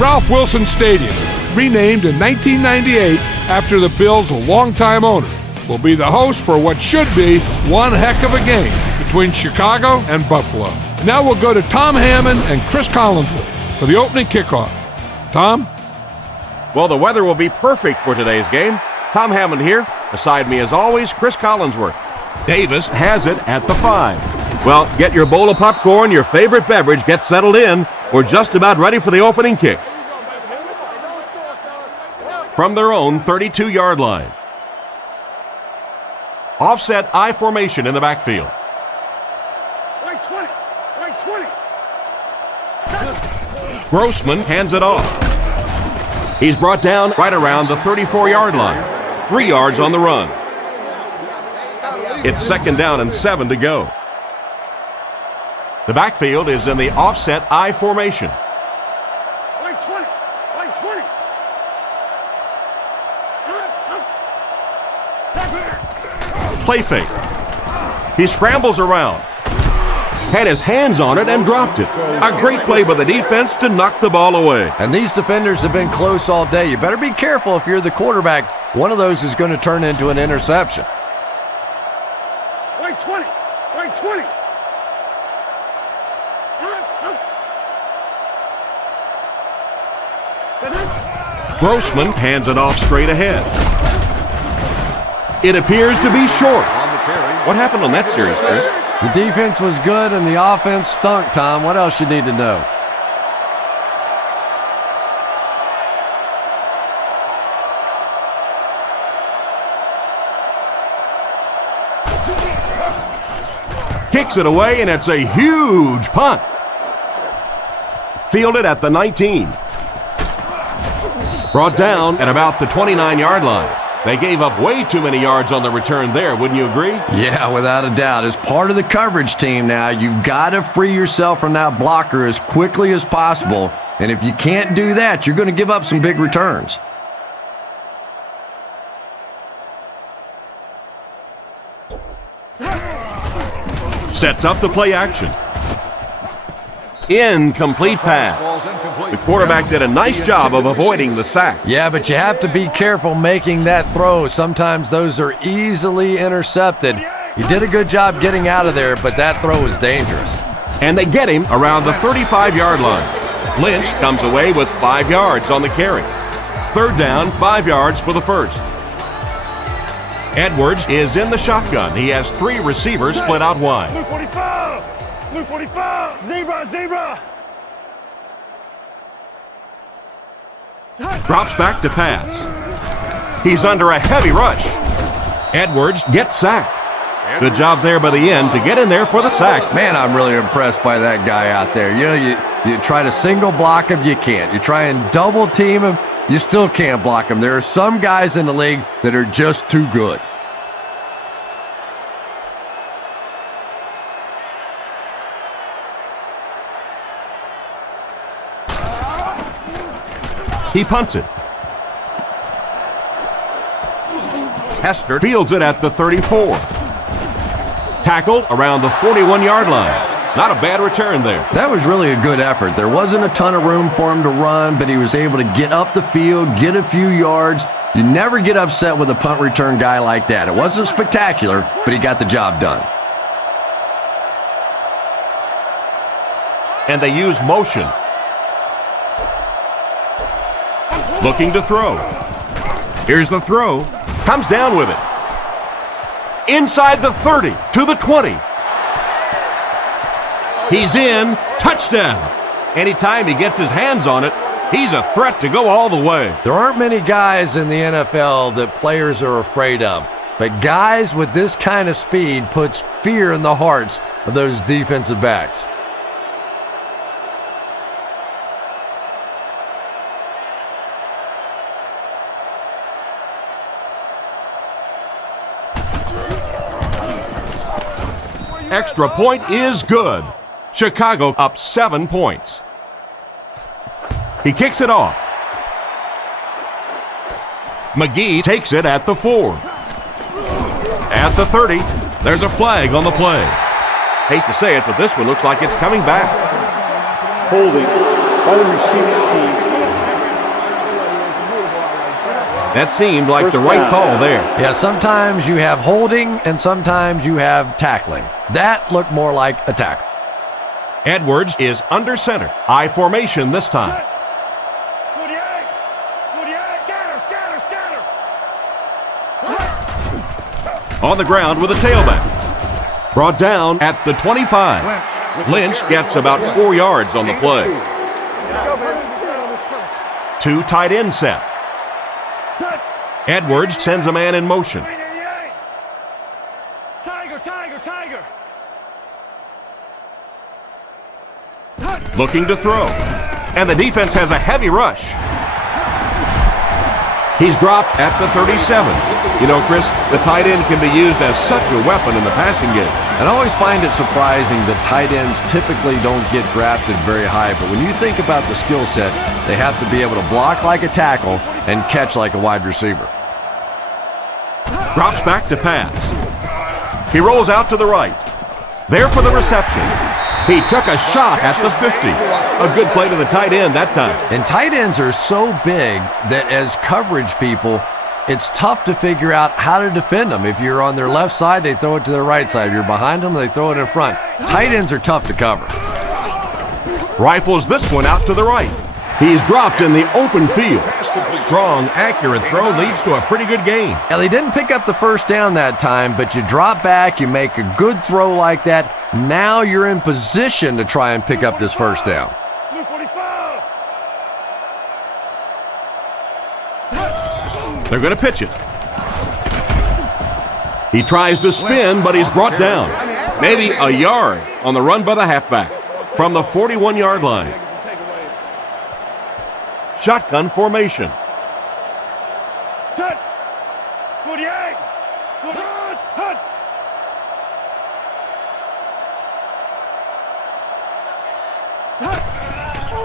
Ralph Wilson Stadium, renamed in 1998 after the Bills' longtime owner, will be the host for what should be one heck of a game between Chicago and Buffalo. Now we'll go to Tom Hammond and Chris Collinsworth for the opening kickoff. Tom? Well, the weather will be perfect for today's game. Tom Hammond here. Beside me, as always, Chris Collinsworth. Davis has it at the 5. Well, get your bowl of popcorn, your favorite beverage, get settled in. We're just about ready for the opening kick. From their own 32-yard line. Offset I formation in the backfield. Right 20. Right 20. Grossman hands it off. He's brought down right around the 34-yard line. 3 yards on the run. It's 2nd down and 7 to go. The backfield is in the offset I formation. Right 20. Right 20. Play fake. He scrambles around. Had his hands on it and dropped it. A great play by the defense to knock the ball away. And these defenders have been close all day. You better be careful if you're the quarterback. One of those is going to turn into an interception. Right 20. Right 20. Grossman hands it off straight ahead. It appears to be short. What happened on that series, Chris? The defense was good and the offense stunk, Tom. What else you need to know? Kicks it away, and it's a huge punt. Fielded at the 19. Brought down at about the 29-yard line. They gave up way too many yards on the return there, wouldn't you agree? Yeah, without a doubt. As part of the coverage team now, you've got to free yourself from that blocker as quickly as possible. And if you can't do that, you're going to give up some big returns. Sets up the play action. Incomplete pass. The quarterback did a nice job of avoiding the sack. Yeah, but you have to be careful making that throw. Sometimes those are easily intercepted. He did a good job getting out of there, but that throw was dangerous. And they get him around the 35-yard line. Lynch comes away with 5 yards on the carry. 3rd down, 5 yards for the first. Edwards is in the shotgun. He has 3 receivers split out wide. Blue 45. Blue 45. Zebra. Zebra. Drops back to pass. He's under a heavy rush. Edwards gets sacked. Good job there by the end to get in there for the sack. Man, I'm really impressed by that guy out there. You know, you try to single block him, you can't. You try and double team him, you still can't block him. There are some guys in the league that are just too good. He punts it. Hester fields it at the 34. Tackled around the 41-yard line. Not a bad return there. That was really a good effort. There wasn't a ton of room for him to run, but he was able to get up the field, get a few yards. You never get upset with a punt return guy like that. It wasn't spectacular, but he got the job done. And they use motion. Looking to throw. Here's the throw. Comes down with it. Inside the 30 to the 20. He's in. Touchdown. Anytime he gets his hands on it, he's a threat to go all the way. There aren't many guys in the NFL that players are afraid of, but guys with this kind of speed puts fear in the hearts of those defensive backs. Extra point is good. Chicago up 7 points. He kicks it off. McGee takes it at the 4. At the 30, there's a flag on the play. Hate to say it, but this one looks like it's coming back. Holding by the receiving team That seemed like the right call there. Yeah, sometimes you have holding and sometimes you have tackling. That looked more like a tackle. Edwards is under center. I formation this time. On the ground with a tailback. Brought down at the 25. Lynch gets about 4 yards on the play. 2 tight end set. Edwards sends a man in motion. Tiger. Looking to throw. And the defense has a heavy rush. He's dropped at the 37. You know, Chris, the tight end can be used as such a weapon in the passing game. And I always find it surprising that tight ends typically don't get drafted very high, but when you think about the skill set, they have to be able to block like a tackle and catch like a wide receiver. Drops back to pass. He rolls out to the right. There for the reception. He took a shot at the 50. A good play to the tight end that time. And tight ends are so big that as coverage people, it's tough to figure out how to defend them. If you're on their left side, they throw it to their right side. If you're behind them, they throw it in front. Tight ends are tough to cover. Rifles this one out to the right. He's dropped in the open field. Strong, accurate throw leads to a pretty good gain. Now, they didn't pick up the first down that time, but you drop back, you make a good throw like that. Now you're in position to try and pick up this first down. They're going to pitch it. He tries to spin, but he's brought down. Maybe a yard on the run by the halfback from the 41-yard line. Shotgun formation.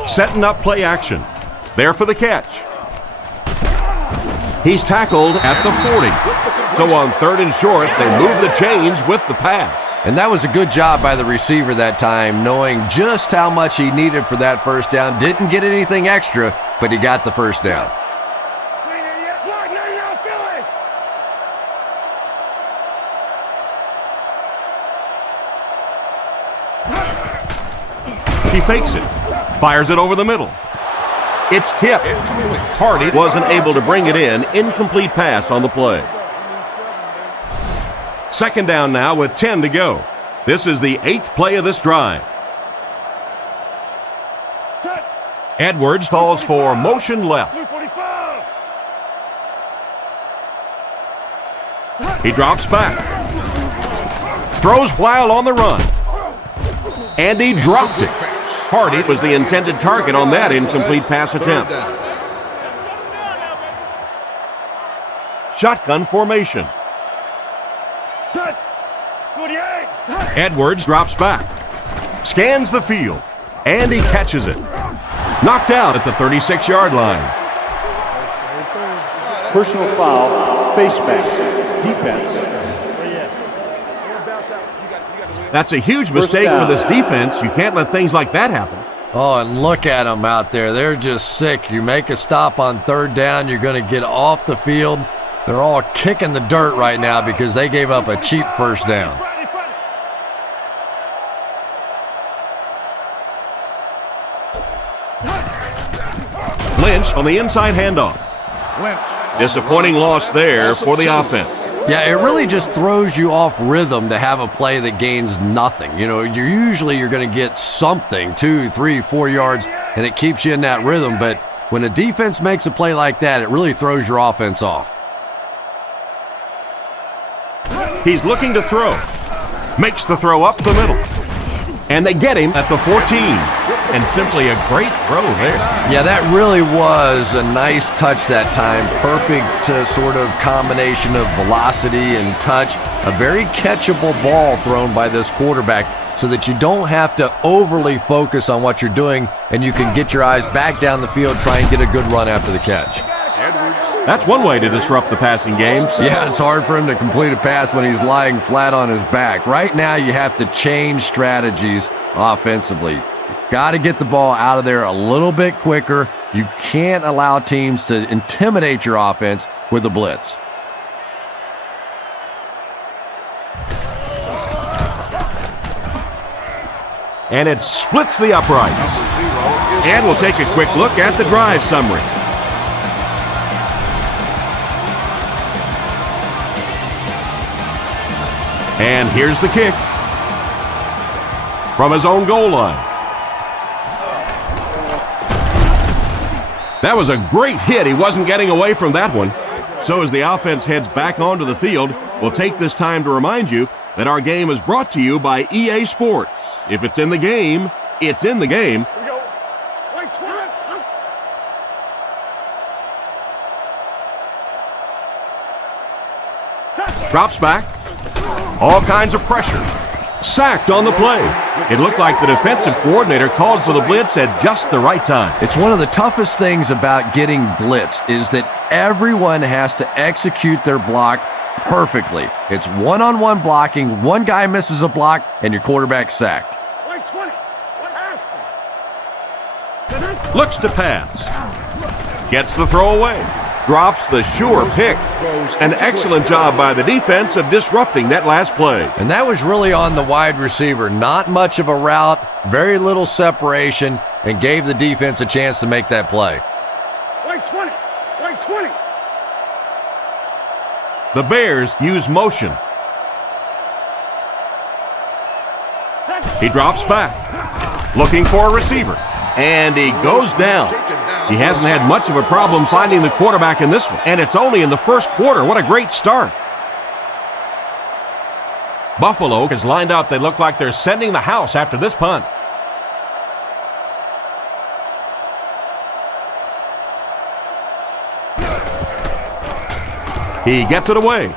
Setting up play action. There for the catch. He's tackled at the 40. So on 3rd and short, they move the chains with the pass. And that was a good job by the receiver that time, knowing just how much he needed for that first down. Didn't get anything extra, but he got the first down. He fakes it. Fires it over the middle. It's tipped. Hardy wasn't able to bring it in. Incomplete pass on the play. 2nd down now with 10 to go. This is the 8th play of this drive. Edwards calls for motion left. He drops back. Throws while on the run. And he dropped it. Hardy was the intended target on that incomplete pass attempt. Shotgun formation. Edwards drops back. Scans the field. And he catches it. Knocked out at the 36-yard line. Personal foul, face mask, defense. That's a huge mistake for this defense. You can't let things like that happen. Oh, and look at them out there. They're just sick. You make a stop on 3rd down, you're going to get off the field. They're all kicking the dirt right now because they gave up a cheap first down. Lynch on the inside handoff. Disappointing loss there for the offense. Yeah, it really just throws you off rhythm to have a play that gains nothing. You know, you're going to get something, 2, 3, 4 yards, and it keeps you in that rhythm. But when a defense makes a play like that, it really throws your offense off. He's looking to throw. Makes the throw up the middle. And they get him at the 14. And simply a great throw there. Yeah, that really was a nice touch that time. Perfect sort of combination of velocity and touch. A very catchable ball thrown by this quarterback so that you don't have to overly focus on what you're doing and you can get your eyes back down the field, try and get a good run after the catch. That's one way to disrupt the passing game. Yeah, it's hard for him to complete a pass when he's lying flat on his back. Right now, you have to change strategies offensively. Got to get the ball out of there a little bit quicker. You can't allow teams to intimidate your offense. with the blitz. And it splits the uprights. And we'll take a quick look at the drive summary. And here's the kick from his own goal line. That was a great hit. He wasn't getting away from that one. So as the offense heads back onto the field, we'll take this time to remind you that our game is brought to you by EA Sports. If it's in the game, it's in the game. Drops back. All kinds of pressure. Sacked on the play. It looked like the defensive coordinator called for the blitz at just the right time. It's one of the toughest things about getting blitzed is that everyone has to execute their block perfectly. It's one-on-one blocking. One guy misses a block, and your quarterback's sacked. Looks to pass. Gets the throw away. Drops the sure pick. An excellent job by the defense of disrupting that last play. And that was really on the wide receiver. Not much of a route, very little separation, and gave the defense a chance to make that play. The Bears use motion. He drops back, looking for a receiver, and he goes down. He hasn't had much of a problem finding the quarterback in this one, and it's only in the first quarter. What a great start. Buffalo is lined up. They look like they're sending the house after this punt. He gets it away.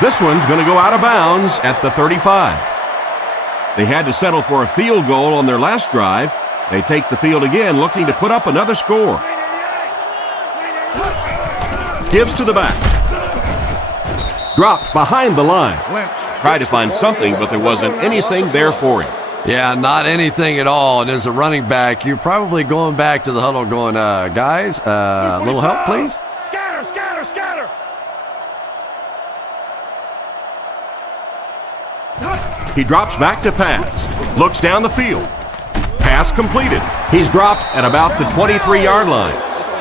This one's going to go out of bounds at the 35. They had to settle for a field goal on their last drive. They take the field again, looking to put up another score. Gives to the back. Dropped behind the line. Tried to find something, but there wasn't anything there for him. Yeah, not anything at all. And as a running back, you're probably going back to the huddle going, guys, a little help, please? Scatter, scatter, scatter. He drops back to pass. Looks down the field. Pass completed. He's dropped at about the 23-yard line.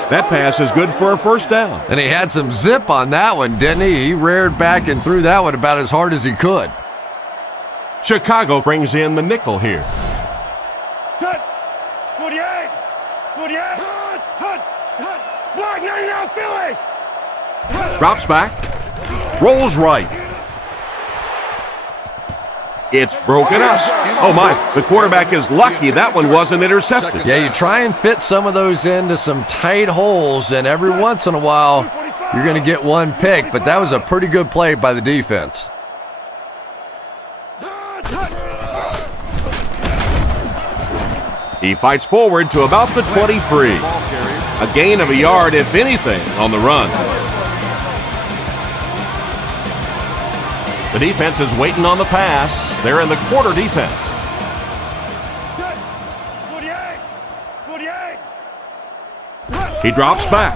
That pass is good for a first down. And he had some zip on that one, didn't he? He reared back and threw that one about as hard as he could. Chicago brings in the nickel here. Tut. 48. 48. Tut. Tut. Tut. Block 99 Philly. Tut. Drops back. Rolls right. It's broken up. Oh my, the quarterback is lucky that one wasn't intercepted. Yeah, you try and fit some of those into some tight holes, and every once in a while, you're going to get one pick, but that was a pretty good play by the defense. He fights forward to about the 23. A gain of a yard, if anything, on the run. The defense is waiting on the pass. They're in the quarter defense. 48. 48. He drops back.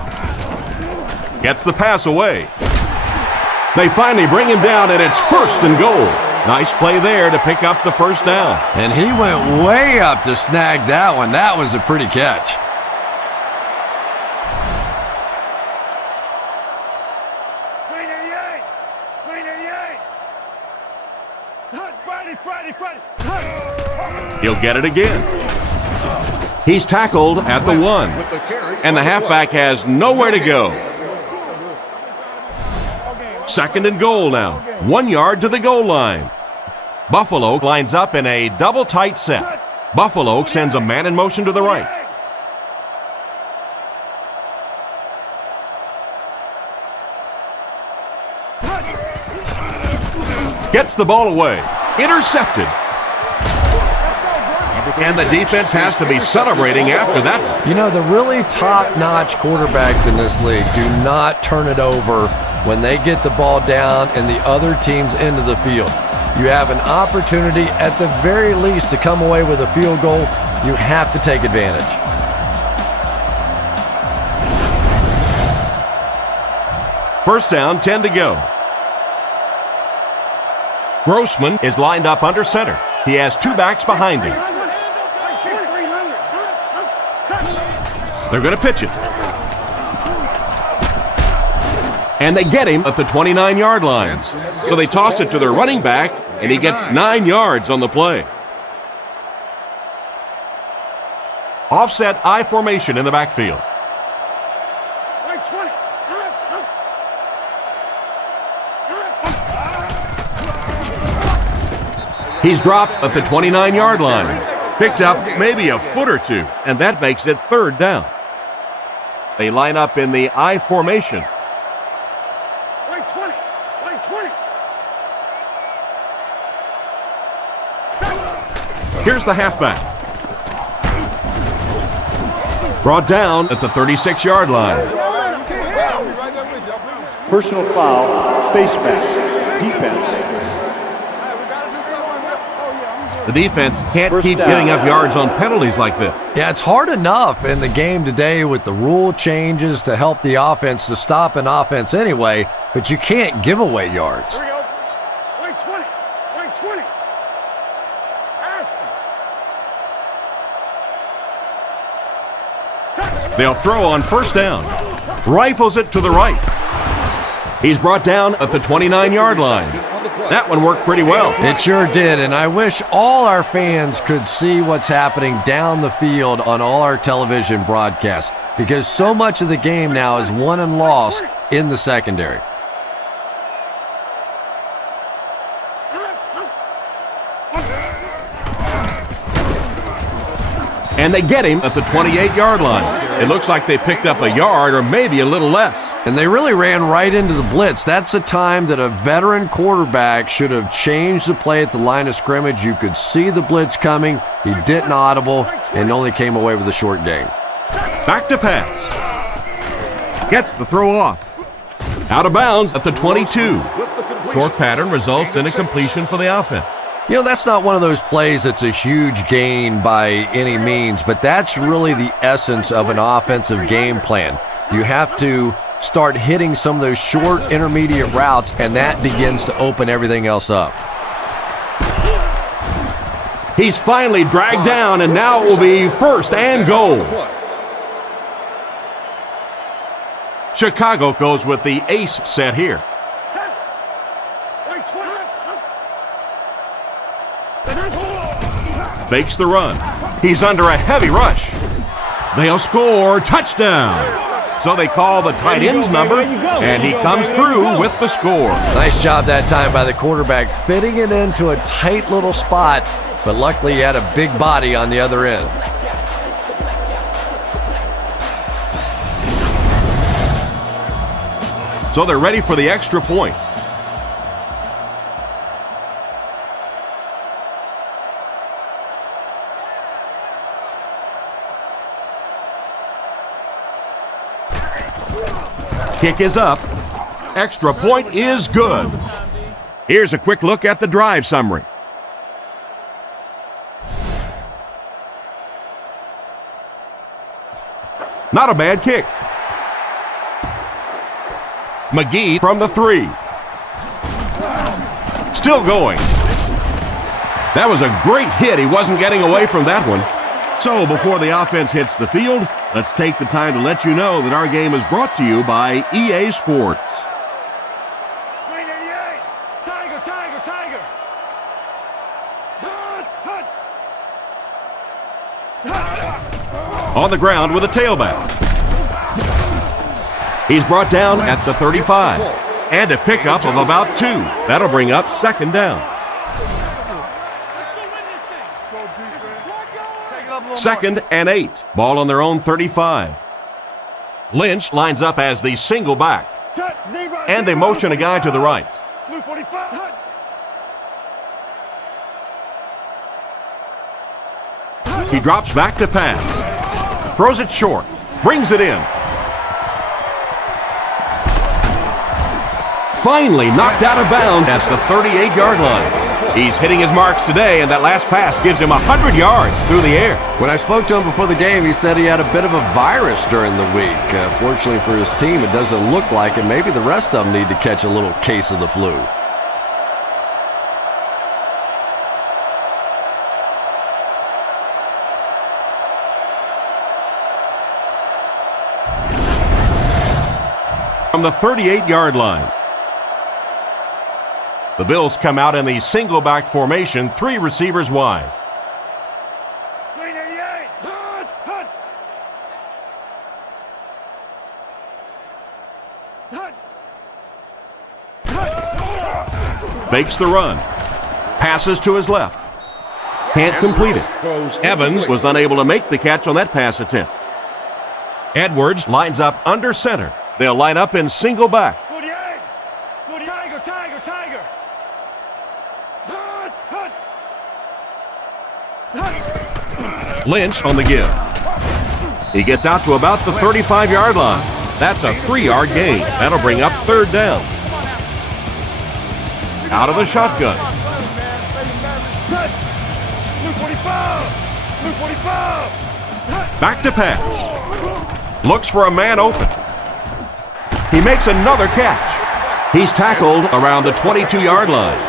Gets the pass away. They finally bring him down, and it's first and goal. Nice play there to pick up the first down. And he went way up to snag that one. That was a pretty catch. He'll get it again. He's tackled at the 1, and the halfback has nowhere to go. Second and goal now. 1 yard to the goal line. Buffalo lines up in a double tight set. Buffalo sends a man in motion to the right. Gets the ball away. Intercepted. And the defense has to be celebrating after that one. You know, the really top-notch quarterbacks in this league do not turn it over when they get the ball down and the other team's into the field. You have an opportunity at the very least to come away with a field goal. You have to take advantage. First down, 10 to go. Grossman is lined up under center. He has two backs behind him. They're going to pitch it. And they get him at the 29-yard line. So they toss it to their running back, and he gets 9 yards on the play. Offset I formation in the backfield. He's dropped at the 29-yard line. Picked up maybe a foot or two, and that makes it third down. They line up in the I formation. Here's the halfback. Brought down at the 36-yard line. Personal foul, face mask, defense. The defense can't keep giving up yards on penalties like this. Yeah, it's hard enough in the game today with the rule changes to help the offense to stop an offense anyway, but you can't give away yards. Here we go. Right 20. Right 20. Aspen. They'll throw on first down. Rifles it to the right. He's brought down at the 29-yard line. That one worked pretty well. It sure did, and I wish all our fans could see what's happening down the field on all our television broadcasts, because so much of the game now is won and lost in the secondary. And they get him at the 28-yard line. It looks like they picked up a yard or maybe a little less. And they really ran right into the blitz. That's a time that a veteran quarterback should have changed the play at the line of scrimmage. You could see the blitz coming. He didn't audible and only came away with a short gain. Back to pass. Gets the throw off. Out of bounds at the 22. Short pattern results in a completion for the offense. You know, that's not one of those plays that's a huge gain by any means, but that's really the essence of an offensive game plan. You have to start hitting some of those short intermediate routes, and that begins to open everything else up. He's finally dragged down, and now it will be first and goal. Chicago goes with the ace set here. Fakes the run. He's under a heavy rush. They'll score. Touchdown. So they call the tight end's number, and he comes through with the score. Nice job that time by the quarterback, fitting it into a tight little spot, but luckily he had a big body on the other end. So they're ready for the extra point. Kick is up. Extra point is good. Here's a quick look at the drive summary. Not a bad kick. McGee from the 3. Still going. That was a great hit. He wasn't getting away from that one. So before the offense hits the field, let's take the time to let you know that our game is brought to you by EA Sports. Green 88. Tiger, tiger, tiger. On the ground with a tailback. He's brought down at the 35. And a pickup of about 2. That'll bring up second down. Second and 8. Ball on their own 35. Lynch lines up as the single back. And they motion a guy to the right. Blue 45. He drops back to pass. Throws it short. Brings it in. Finally knocked out of bounds at the 38-yard line. He's hitting his marks today, and that last pass gives him 100 yards through the air. When I spoke to him before the game, he said he had a bit of a virus during the week. Fortunately for his team, it doesn't look like it. Maybe the rest of them need to catch a little case of the flu. From the 38-yard line. The Bills come out in the single back formation, 3 receivers wide. Green 88. Fakes the run. Passes to his left. Can't complete it. Evans was unable to make the catch on that pass attempt. Edwards lines up under center. They'll line up in single back. 48. Tiger. Lynch on the give. He gets out to about the 35-yard line. That's a 3-yard gain. That'll bring up 3rd down. Out of the shotgun. Blue 45. Back to pass. Looks for a man open. He makes another catch. He's tackled around the 22-yard line.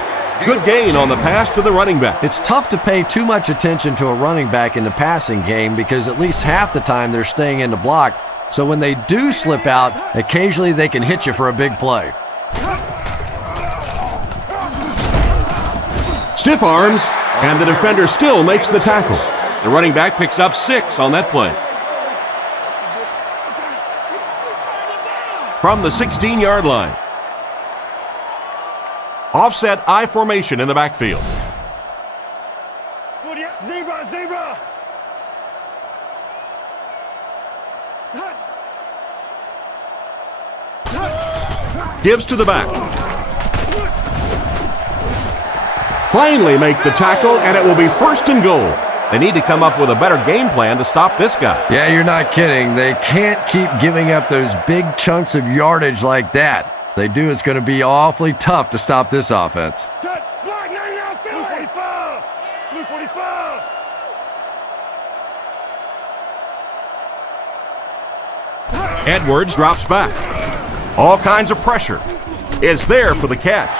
Good gain on the pass to the running back. It's tough to pay too much attention to a running back in the passing game because at least half the time they're staying in the block. So when they do slip out, occasionally they can hit you for a big play. Stiff arms, and the defender still makes the tackle. The running back picks up 6 on that play. From the 16-yard line. Offset I formation in the backfield. Zebra. Gives to the back. Finally make the tackle, and it will be 1st and goal. They need to come up with a better game plan to stop this guy. Yeah, you're not kidding. They can't keep giving up those big chunks of yardage like that. If they do, it's going to be awfully tough to stop this offense. Block 99. Blue 45. Edwards drops back. All kinds of pressure is there for the catch.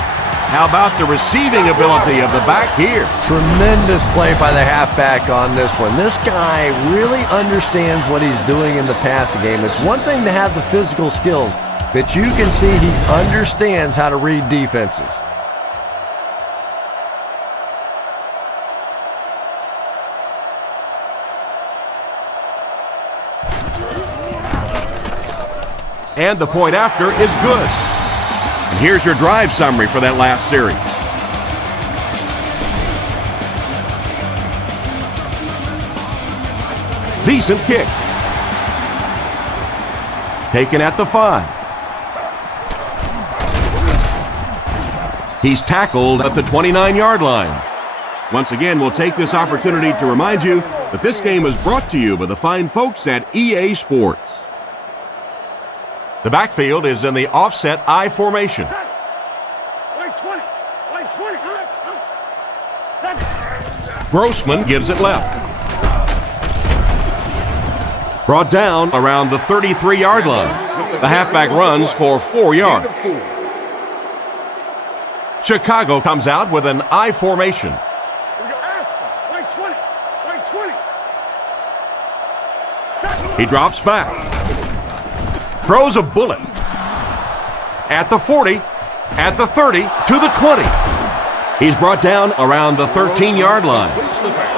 How about the receiving ability of the back here? Tremendous play by the halfback on this one. This guy really understands what he's doing in the passing game. It's one thing to have the physical skills, but you can see he understands how to read defenses. And the point after is good. And here's your drive summary for that last series. Decent kick. Taken at the 5. He's tackled at the 29-yard line. Once again, we'll take this opportunity to remind you that this game is brought to you by the fine folks at EA Sports. The backfield is in the offset I formation. Grossman gives it left. Brought down around the 33-yard line. The halfback runs for 4 yards. Chicago comes out with an I formation. He drops back. Throws a bullet. At the 40, at the 30, to the 20. He's brought down around the 13-yard line.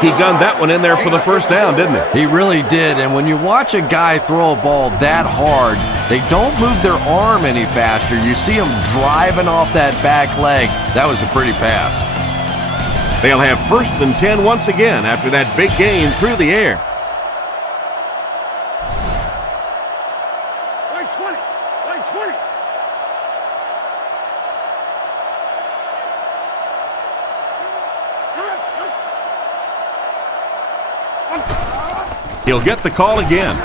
He gunned that one in there for the 1st down, didn't he? He really did, and when you watch a guy throw a ball that hard, they don't move their arm any faster. You see them driving off that back leg. That was a pretty pass. They'll have 1st and 10 once again after that big gain through the air. He'll get the call again.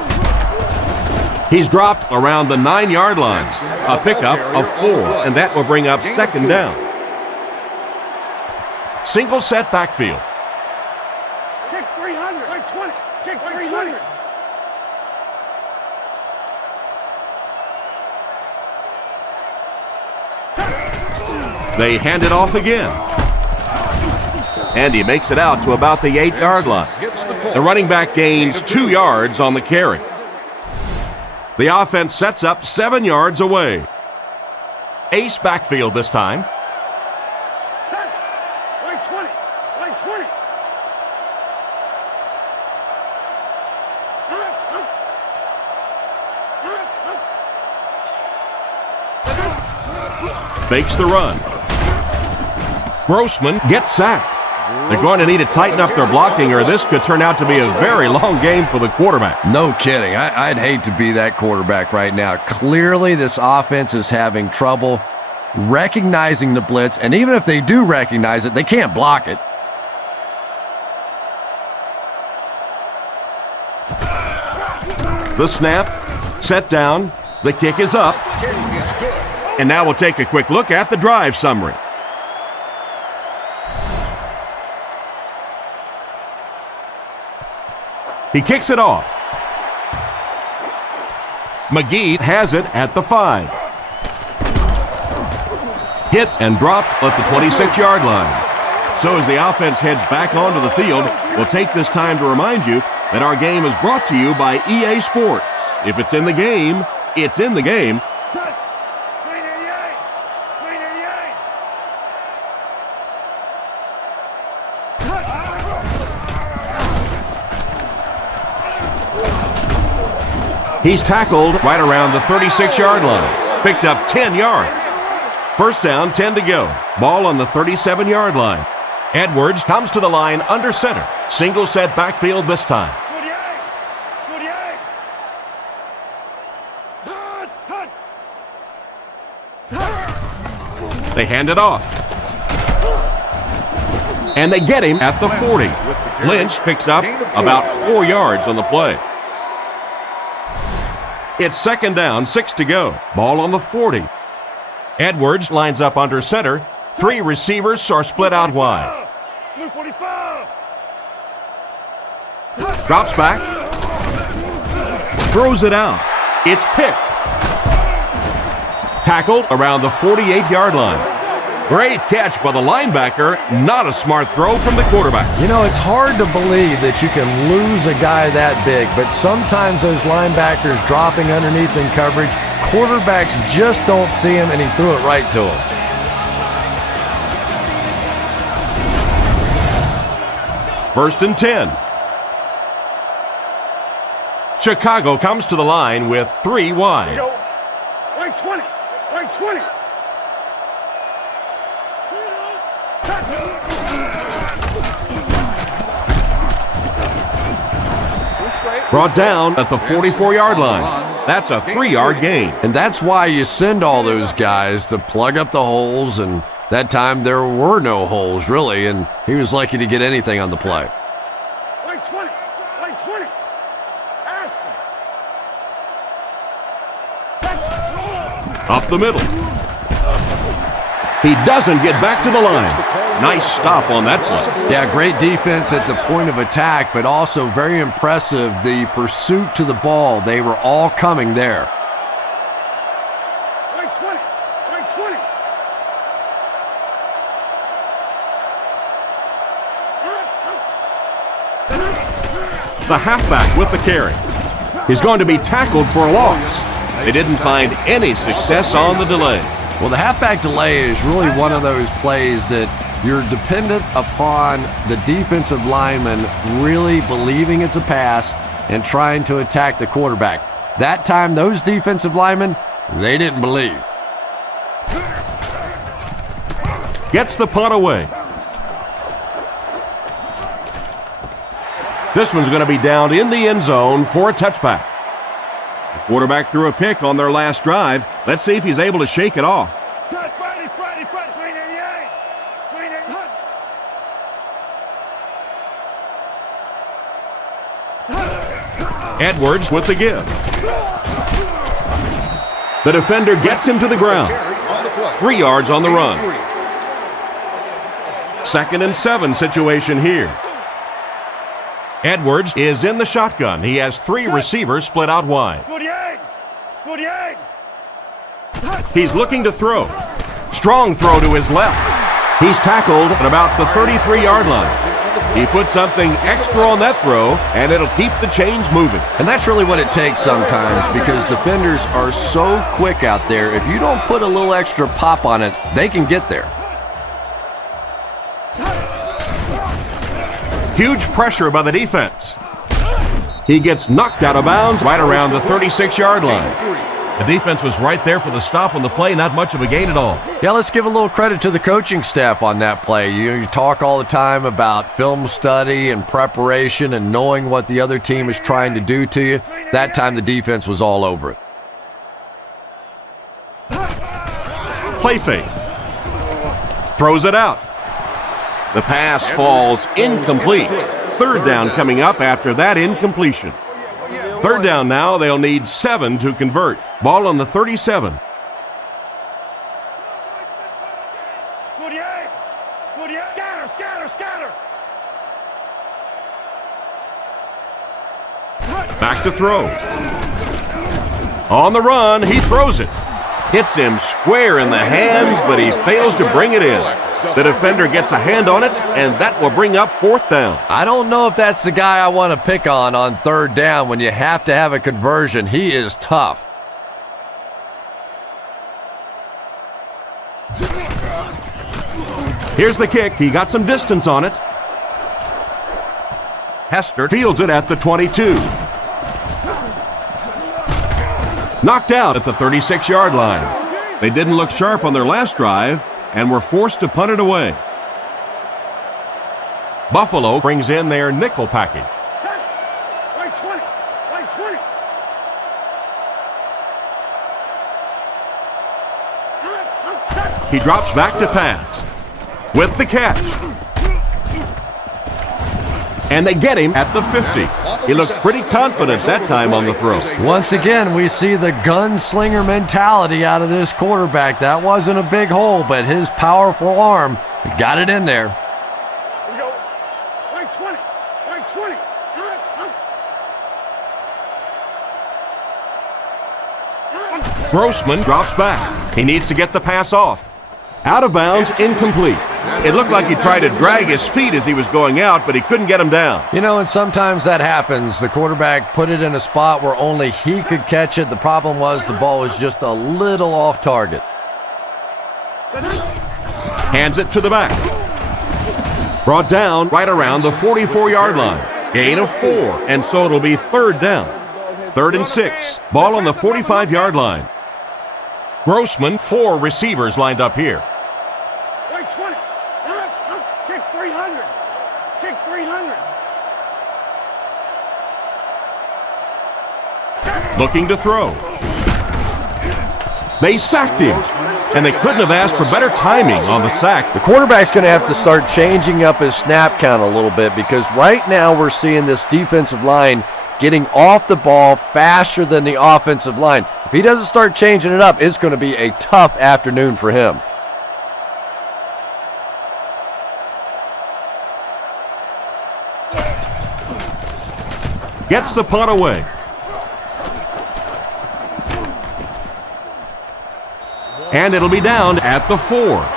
He's dropped around the 9-yard line. A pickup of 4, and that will bring up 2nd down. Single set backfield. Kick 300. Right 20. Kick 300. They hand it off again. And he makes it out to about the 8-yard line. The running back gains 2 yards on the carry. The offense sets up 7 yards away. Ace backfield this time. Right 20. Right 20. Fakes the run. Grossman gets sacked. They're going to need to tighten up their blocking, or this could turn out to be a very long game for the quarterback. No kidding. I'd hate to be that quarterback right now. Clearly, this offense is having trouble recognizing the blitz, and even if they do recognize it, they can't block it. The snap, set down, the kick is up. And now we'll take a quick look at the drive summary. He kicks it off. McGee has it at the 5. Hit and dropped at the 26-yard line. So as the offense heads back onto the field, we'll take this time to remind you that our game is brought to you by EA Sports. If it's in the game, it's in the game. He's tackled right around the 36-yard line. Picked up 10 yards. First down, 10 to go. Ball on the 37-yard line. Edwards comes to the line under center. Single set backfield this time. 48. They hand it off. And they get him at the 40. Lynch picks up about 4 yards on the play. It's second down, 6 to go. Ball on the 40. Edwards lines up under center. 3 receivers are split out wide. Blue 45. Drops back. Throws it out. It's picked. Tackled around the 48-yard line. Great catch by the linebacker. Not a smart throw from the quarterback. You know, it's hard to believe that you can lose a guy that big, but sometimes those linebackers dropping underneath in coverage, quarterbacks just don't see him, and he threw it right to him. First and 10. Chicago comes to the line with 3 wide. Right 20. Right 20. Brought down at the 44-yard line. That's a 3-yard gain. And that's why you send all those guys to plug up the holes, and that time there were no holes, really, and he was lucky to get anything on the play. Right 20. Right 20. Up the middle. He doesn't get back to the line. Nice stop on that play. Yeah, great defense at the point of attack, but also very impressive the pursuit to the ball. They were all coming there. Right 20. Right 20. The halfback with the carry. He's going to be tackled for a loss. They didn't find any success on the delay. Well, the halfback delay is really one of those plays that you're dependent upon the defensive lineman really believing it's a pass and trying to attack the quarterback. That time, those defensive linemen, they didn't believe. Gets the punt away. This one's going to be down in the end zone for a touchback. The quarterback threw a pick on their last drive. Let's see if he's able to shake it off. Edwards with the give. The defender gets him to the ground. 3 yards on the run. 2nd and 7 situation here. Edwards is in the shotgun. He has 3 receivers split out wide. He's looking to throw. Strong throw to his left. He's tackled at about the 33-yard line. He put something extra on that throw, and it'll keep the chains moving. And that's really what it takes sometimes, because defenders are so quick out there. If you don't put a little extra pop on it, they can get there. Huge pressure by the defense. He gets knocked out of bounds right around the 36-yard line. The defense was right there for the stop on the play, not much of a gain at all. Yeah, let's give a little credit to the coaching staff on that play. You talk all the time about film study and preparation and knowing what the other team is trying to do to you. That time the defense was all over it. Play fake. Throws it out. The pass falls incomplete. 3rd down coming up after that incompletion. 3rd down now, they'll need 7 to convert. Ball on the 37. Back to throw. On the run, he throws it. Hits him square in the hands, but he fails to bring it in. The defender gets a hand on it, and that will bring up 4th down. I don't know if that's the guy I want to pick on 3rd down when you have to have a conversion. He is tough. Here's the kick. He got some distance on it. Hester fields it at the 22. Knocked out at the 36-yard line. They didn't look sharp on their last drive and were forced to punt it away. Buffalo brings in their nickel package. He drops back to pass with the catch. And they get him at the 50. He looked pretty confident that time on the throw. Once again, we see the gunslinger mentality out of this quarterback. That wasn't a big hole, but his powerful arm got it in there. Here we go. Right 20. Right 20. Grossman drops back. He needs to get the pass off. Out of bounds, incomplete. It looked like he tried to drag his feet as he was going out, but he couldn't get him down. You know, and sometimes that happens. The quarterback put it in a spot where only he could catch it. The problem was the ball was just a little off target. Hands it to the back. Brought down right around the 44-yard line. Gain of 4, and so it'll be 3rd down. 3rd and 6. Ball on the 45-yard line. Grossman, 4 receivers lined up here. Right 20. Kick 300. Kick 300. Looking to throw. They sacked him, and they couldn't have asked for better timing on the sack. The quarterback's going to have to start changing up his snap count a little bit, because right now we're seeing this defensive line getting off the ball faster than the offensive line. If he doesn't start changing it up, it's going to be a tough afternoon for him. Gets the punt away. And it'll be down at the 4.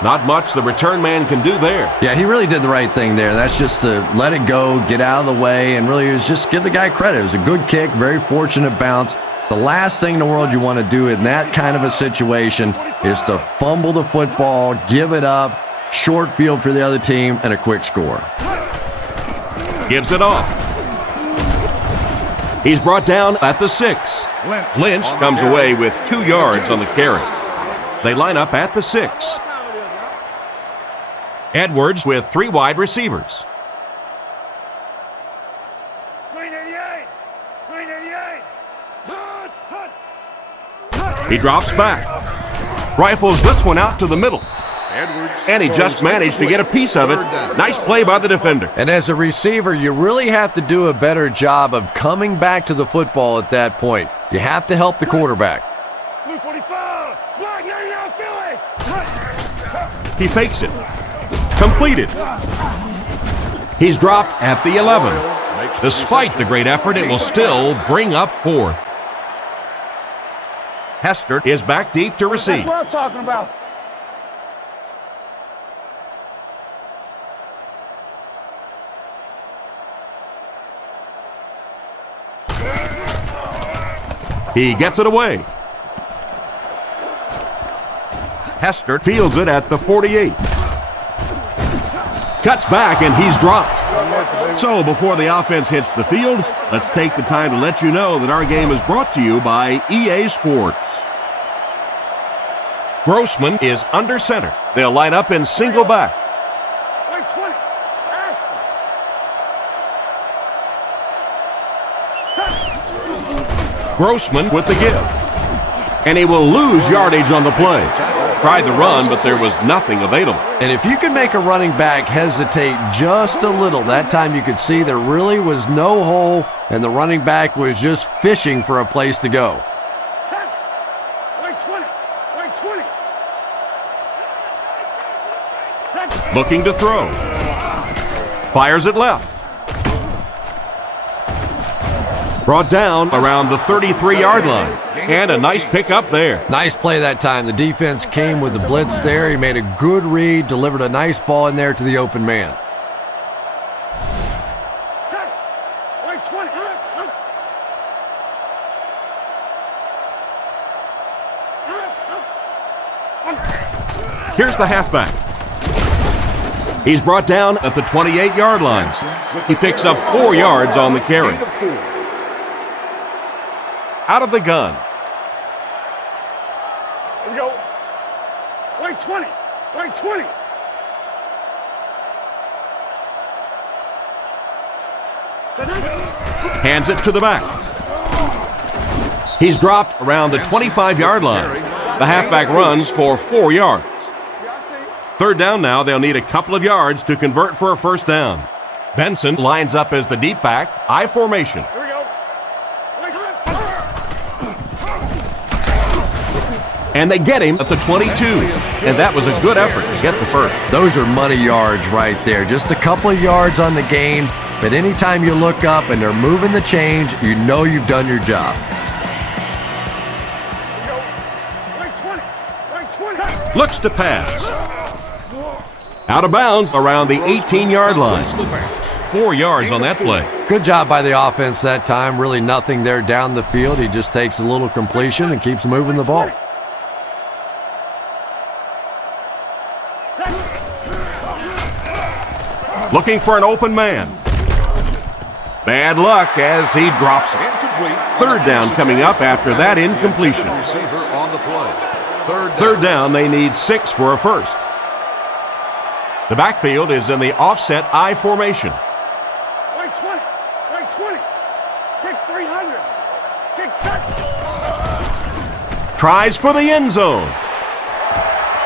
Not much the return man can do there. Yeah, he really did the right thing there. That's just to let it go, get out of the way, and really just give the guy credit. It was a good kick, very fortunate bounce. The last thing in the world you want to do in that kind of a situation is to fumble the football, give it up, short field for the other team, and a quick score. Gives it off. He's brought down at the 6. Lynch comes away with 2 yards on the carry. They line up at the 6. Edwards with 3 wide receivers. 388. 388. He drops back. Rifles this one out to the middle. And he just managed to get a piece of it. Nice play by the defender. And as a receiver, you really have to do a better job of coming back to the football at that point. You have to help the quarterback. Blue 45. Black 99 Philly. He fakes it. Completed. He's dropped at the 11. Despite the great effort, it will still bring up fourth. Hester is back deep to receive. That's what I'm talking about. He gets it away. Hester fields it at the 48. Cuts back and he's dropped. So before the offense hits the field, let's take the time to let you know that our game is brought to you by EA Sports. Grossman is under center. They'll line up in single back. Grossman with the give. And he will lose yardage on the play. Tried the run, but there was nothing available. And if you can make a running back hesitate just a little, that time you could see there really was no hole, and the running back was just fishing for a place to go. Looking to throw. Fires it left. Brought down around the 33-yard line. And a nice pickup there. Nice play that time. The defense came with the blitz there. He made a good read, delivered a nice ball in there to the open man. Here's the halfback. He's brought down at the 28-yard line. He picks up 4 yards on the carry. Out of the gun. Here we go. Right 20. Right 20. Hands it to the back. He's dropped around the 25-yard line. The halfback runs for 4 yards. Third down now. They'll need a couple of yards to convert for a first down. Benson lines up as the deep back, I formation. Here we go. And they get him at the 22. And that was a good effort to get the first. Those are money yards right there. Just a couple of yards on the game, but anytime you look up and they're moving the change, you know you've done your job. Looks to pass. Out of bounds around the 18-yard line. 4 yards on that play. Good job by the offense that time. Really nothing there down the field. He just takes a little completion and keeps moving the ball. Looking for an open man. Bad luck as he drops it. Third down coming up after that incompletion. Third down, they need 6 for a first. The backfield is in the offset I formation. Right 20. Right 20. Kick 300. Kick back. Tries for the end zone.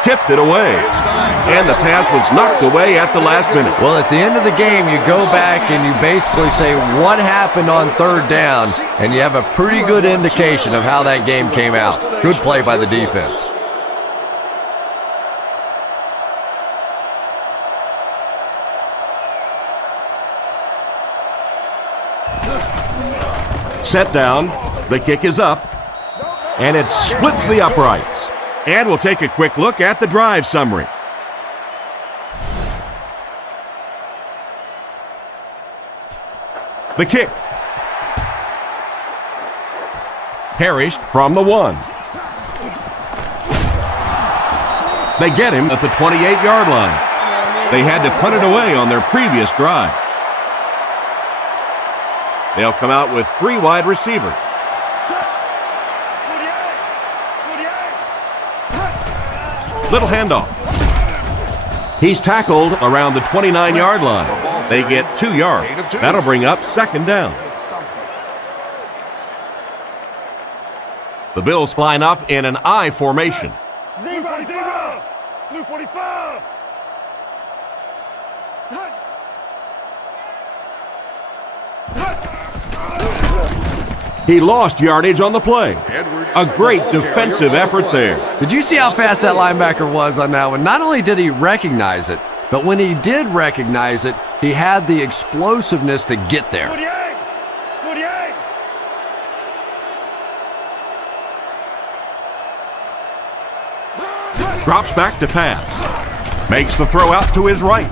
Tipped it away. And the pass was knocked away at the last minute. Well, at the end of the game, you go back and you basically say what happened on third down, and you have a pretty good indication of how that game came out. Good play by the defense. Set down, the kick is up, and it splits the uprights. And we'll take a quick look at the drive summary. The kick. Perished from the 1. They get him at the 28-yard line. They had to punt it away on their previous drive. They'll come out with 3 wide receivers. Little handoff. He's tackled around the 29-yard line. They get 2 yards. That'll bring up second down. The Bills line up in an I formation. Zebra, zebra. Blue 45. He lost yardage on the play. A great defensive effort there. Did you see how fast that linebacker was on that one? Not only did he recognize it, But when he did recognize it, he had the explosiveness to get there. 48! 48! Drops back to pass. Makes the throw out to his right.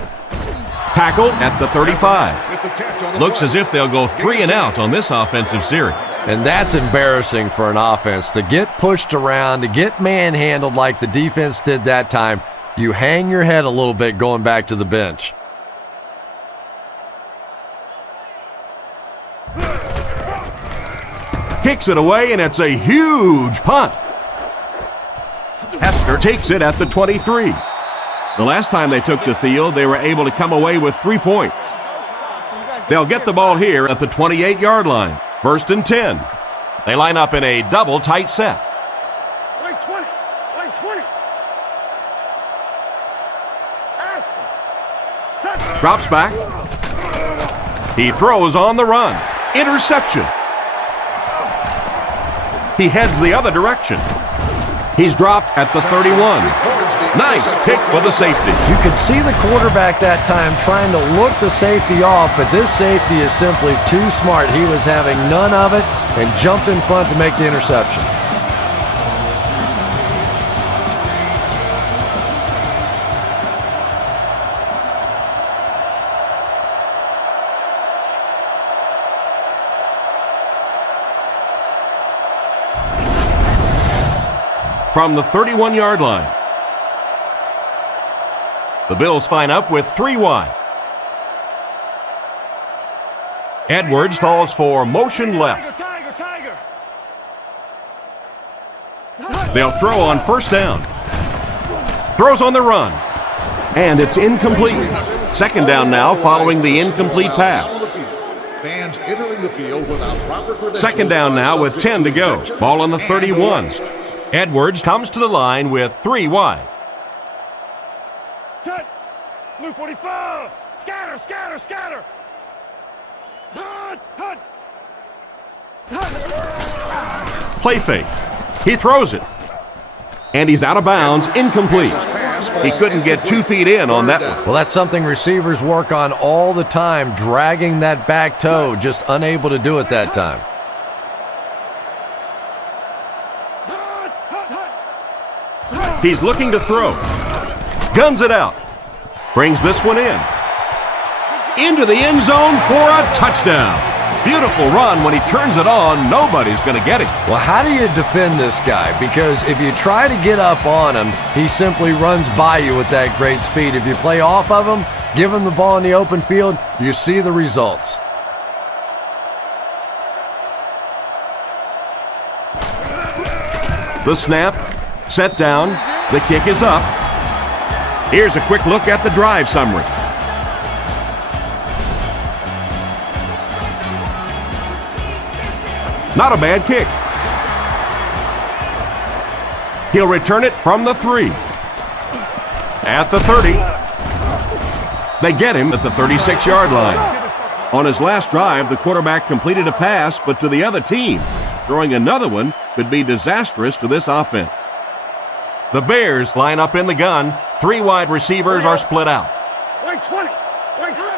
Tackled at the 35. Looks as if they'll go 3 and out on this offensive series. And that's embarrassing for an offense to get pushed around, to get manhandled like the defense did that time. You hang your head a little bit going back to the bench. Kicks it away, and it's a huge punt. Hester takes it at the 23. The last time they took the field, they were able to come away with 3 points. They'll get the ball here at the 28-yard line. 1st and 10. They line up in a double tight set. Wait 20! Wait 20! Drops back. He throws on the run. Interception. He heads the other direction. He's dropped at the 31. Nice pick for the safety. You could see the quarterback that time trying to look the safety off, but this safety is simply too smart. He was having none of it and jumped in front to make the interception. From the 31-yard line. The Bills line up with 3 wide. Edwards calls for motion left. Tiger, tiger, They'll throw on 1st down. Throws on the run. And it's incomplete. 2nd down now following the incomplete pass. Fans entering the field without proper credentials. 2nd down now with 10 to go. Ball on the 31. Edwards comes to the line with 3 wide. Tut! Blue 45! Scatter, scatter, scatter! Tut! Tut! Tut! Play fake. He throws it. And he's out of bounds, incomplete. He couldn't get 2 feet in on that one. Well, that's something receivers work on all the time, dragging that back toe, just unable to do it that time. He's looking to throw. Guns it out. Brings this one in. Into the end zone for a touchdown. Beautiful run. When he turns it on, nobody's going to get it. Well, how do you defend this guy? Because if you try to get up on him, he simply runs by you with that great speed. If you play off of him, give him the ball in the open field, you see the results. The snap, set down, the kick is up. Here's a quick look at the drive summary. Not a bad kick. He'll return it from the 3. At the 30. They get him at the 36-yard line. On his last drive, the quarterback completed a pass, but to the other team. Throwing another one could be disastrous to this offense. The Bears line up in the gun. 3 wide receivers are split out. Wait 20! Wait 20!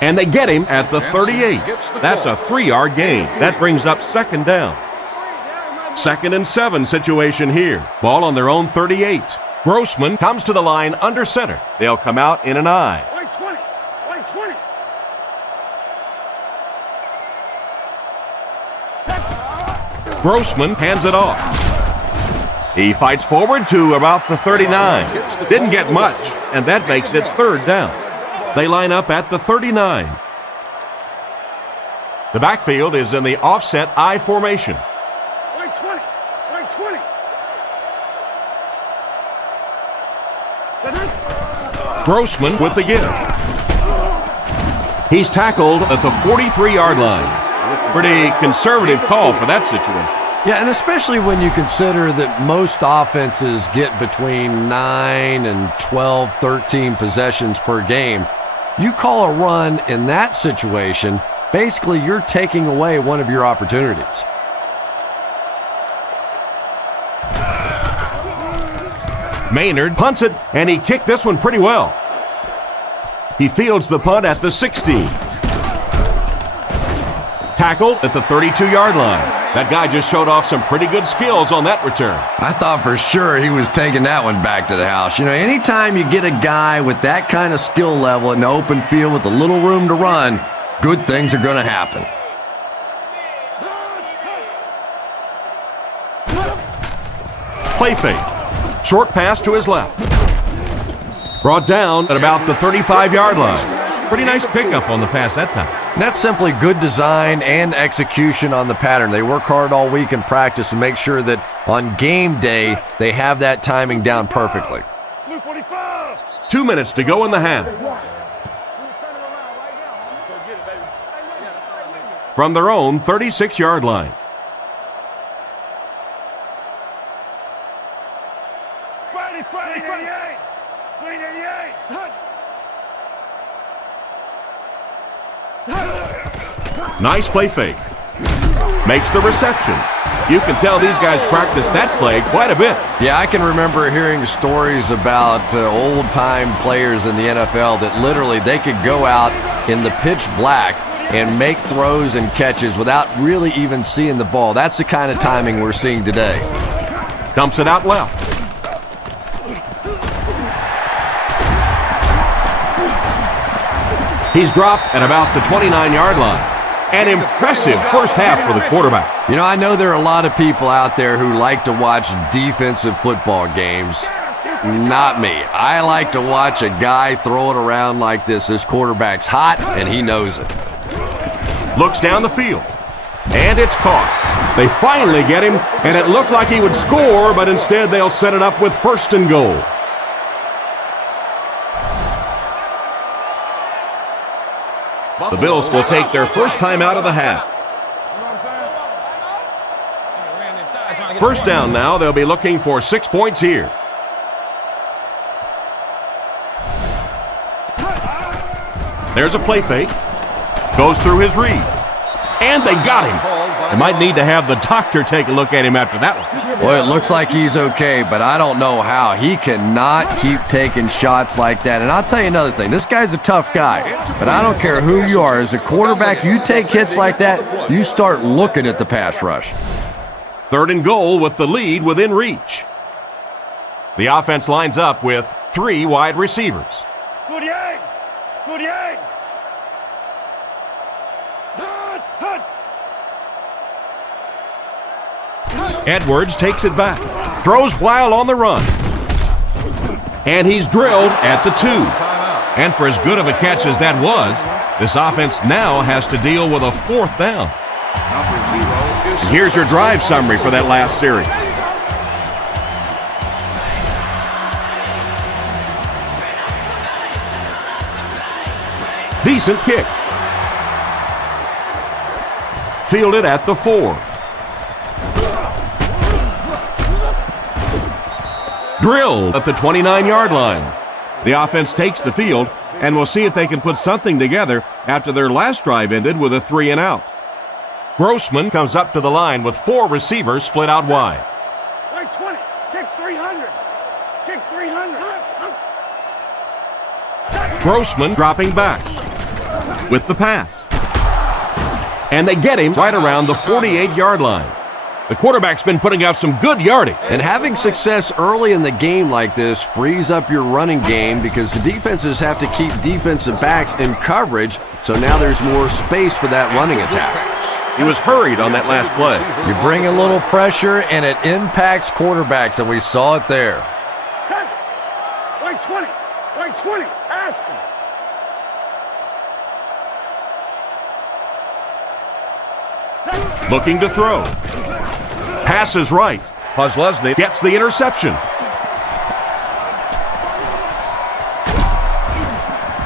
And they get him at the 38. That's a 3-yard gain. That brings up 2nd down. 2nd and 7 situation here. Ball on their own 38. Grossman comes to the line under center. They'll come out in an I. Wait 20! Wait 20! Grossman hands it off. He fights forward to about the 39. Didn't get much, and that makes it 3rd down. They line up at the 39. The backfield is in the offset I formation. Wait 20! Wait 20! Grossman with the give. He's tackled at the 43-yard line. Pretty conservative call for that situation. Yeah, and especially when you consider that most offenses get between 9 and 12, 13 possessions per game. You call a run in that situation, basically you're taking away one of your opportunities. Maynard punts it, and he kicked this one pretty well. He fields the punt at the 16. Tackled at the 32-yard line. That guy just showed off some pretty good skills on that return. I thought for sure he was taking that one back to the house. You know, anytime you get a guy with that kind of skill level in the open field with a little room to run, good things are going to happen. Play fake. Short pass to his left. Brought down at about the 35-yard line. Pretty nice pickup on the pass that time. And that's simply good design and execution on the pattern. They work hard all week in practice to make sure that on game day they have that timing down perfectly. 2 minutes to go in the half. From their own 36-yard line. Nice play fake. Makes the reception. You can tell these guys practice that play quite a bit. Yeah, I can remember hearing stories about old-time players in the NFL that literally they could go out in the pitch black and make throws and catches without really even seeing the ball. That's the kind of timing we're seeing today. Dumps it out left. He's dropped at about the 29-yard line. An impressive first half for the quarterback. You know, I know there are a lot of people out there who like to watch defensive football games. Not me. I like to watch a guy throw it around like this. This quarterback's hot, and he knows it. Looks down the field, and it's caught. They finally get him, and it looked like he would score, but instead they'll set it up with 1st and goal. The Bills will take their first time out of the half. First down now, they'll be looking for 6 points here. There's a play fake. Goes through his read. And they got him. They might need to have the doctor take a look at him after that one. Well, it looks like he's okay, but I don't know how. He cannot keep taking shots like that. And I'll tell you another thing. This guy's a tough guy, but I don't care who you are. As a quarterback, you take hits like that, you start looking at the pass rush. 3rd and goal with the lead within reach. The offense lines up with 3 wide receivers. Edwards takes it back, throws while on the run, and he's drilled at the 2. And for as good of a catch as that was, this offense now has to deal with a 4th down. And here's your drive summary for that last series. Decent kick. Fielded at the 4. Drilled at the 29-yard line. The offense takes the field, and we'll see if they can put something together after their last drive ended with a 3 and out. Grossman comes up to the line with 4 receivers split out wide. Right 20, kick 300, kick 300. Grossman dropping back with the pass. And they get him right around the 48-yard line. The quarterback's been putting up some good yardage. And having success early in the game like this frees up your running game because the defenses have to keep defensive backs in coverage, so now there's more space for that running attack. He was hurried on that last play. You bring a little pressure, and it impacts quarterbacks, and we saw it there. Right 20, right 20, Aspen. Looking to throw. Passes right. Posluszny gets the interception.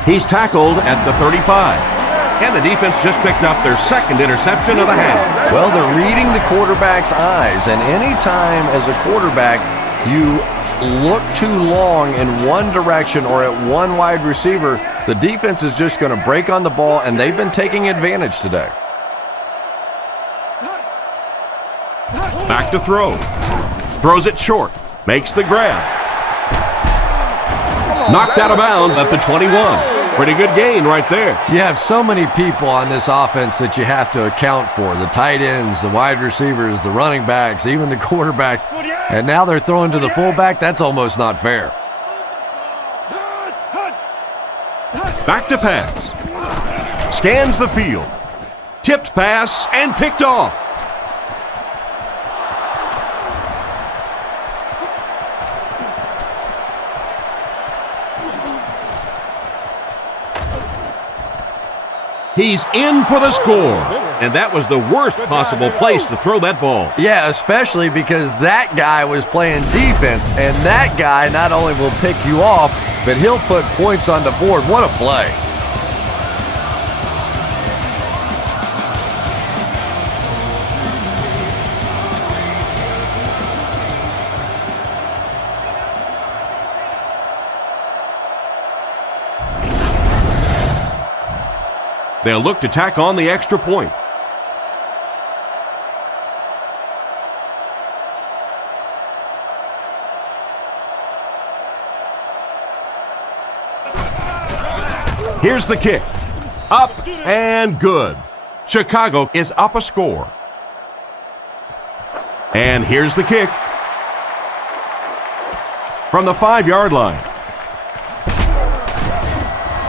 He's tackled at the 35. And the defense just picked up their 2nd interception of the half. Well, they're reading the quarterback's eyes, and anytime as a quarterback you look too long in one direction or at one wide receiver, the defense is just going to break on the ball, and they've been taking advantage today. Back to throw. Throws it short. Makes the grab. Knocked out of bounds at the 21. Pretty good gain right there. You have so many people on this offense that you have to account for. The tight ends, the wide receivers, the running backs, even the quarterbacks. And now they're throwing to the fullback. That's almost not fair. Back to pass. Scans the field. Tipped pass and picked off. He's in for the score. And that was the worst possible place to throw that ball. Yeah, especially because that guy was playing defense, and that guy not only will pick you off, but he'll put points on the board. What a play. They'll look to tack on the extra point. Here's the kick. Up and good. Chicago is up a score. And here's the kick. From the 5-yard line.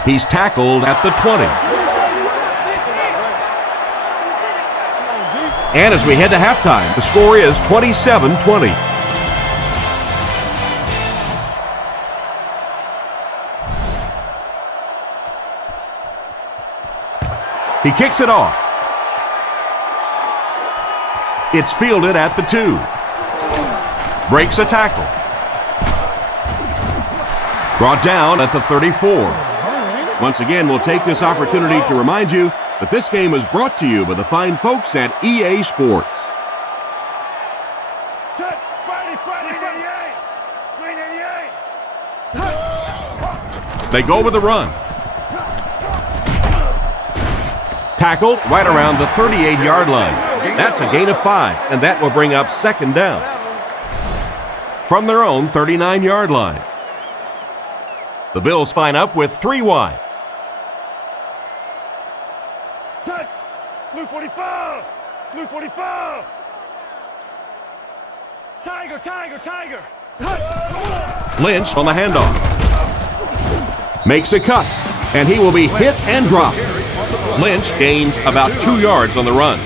He's tackled at the 20. And as we head to halftime, the score is 27-20. He kicks it off. It's fielded at the 2. Breaks a tackle. Brought down at the 34. Once again, we'll take this opportunity to remind you that this game is brought to you by the fine folks at EA Sports. They go with a run. Tackled right around the 38-yard line. That's a gain of 5, and that will bring up second down. From their own 39-yard line. The Bills line up with 3 wide. Blue 45! Blue 45! Tiger, Tiger, Tiger! Lynch on the handoff. Makes a cut, and he will be hit and dropped. Lynch gains about 2 yards on the run.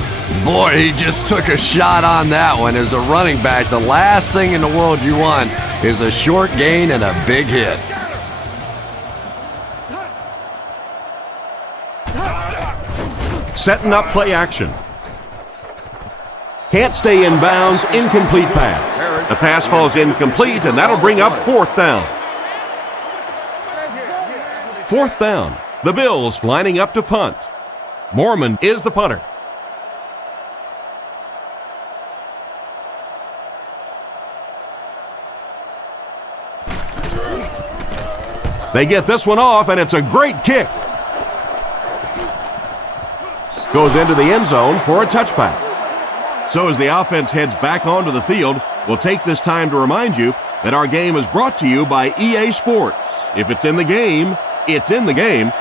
Boy, he just took a shot on that one. As a running back, the last thing in the world you want is a short gain and a big hit. Setting up play action. Can't stay in bounds, incomplete pass. The pass falls incomplete, and that'll bring up 4th down. 4th down. The Bills lining up to punt. Mormon is the punter. They get this one off, and it's a great kick. Goes into the end zone for a touchback. So as the offense heads back onto the field, we'll take this time to remind you that our game is brought to you by EA Sports. If it's in the game, it's in the game.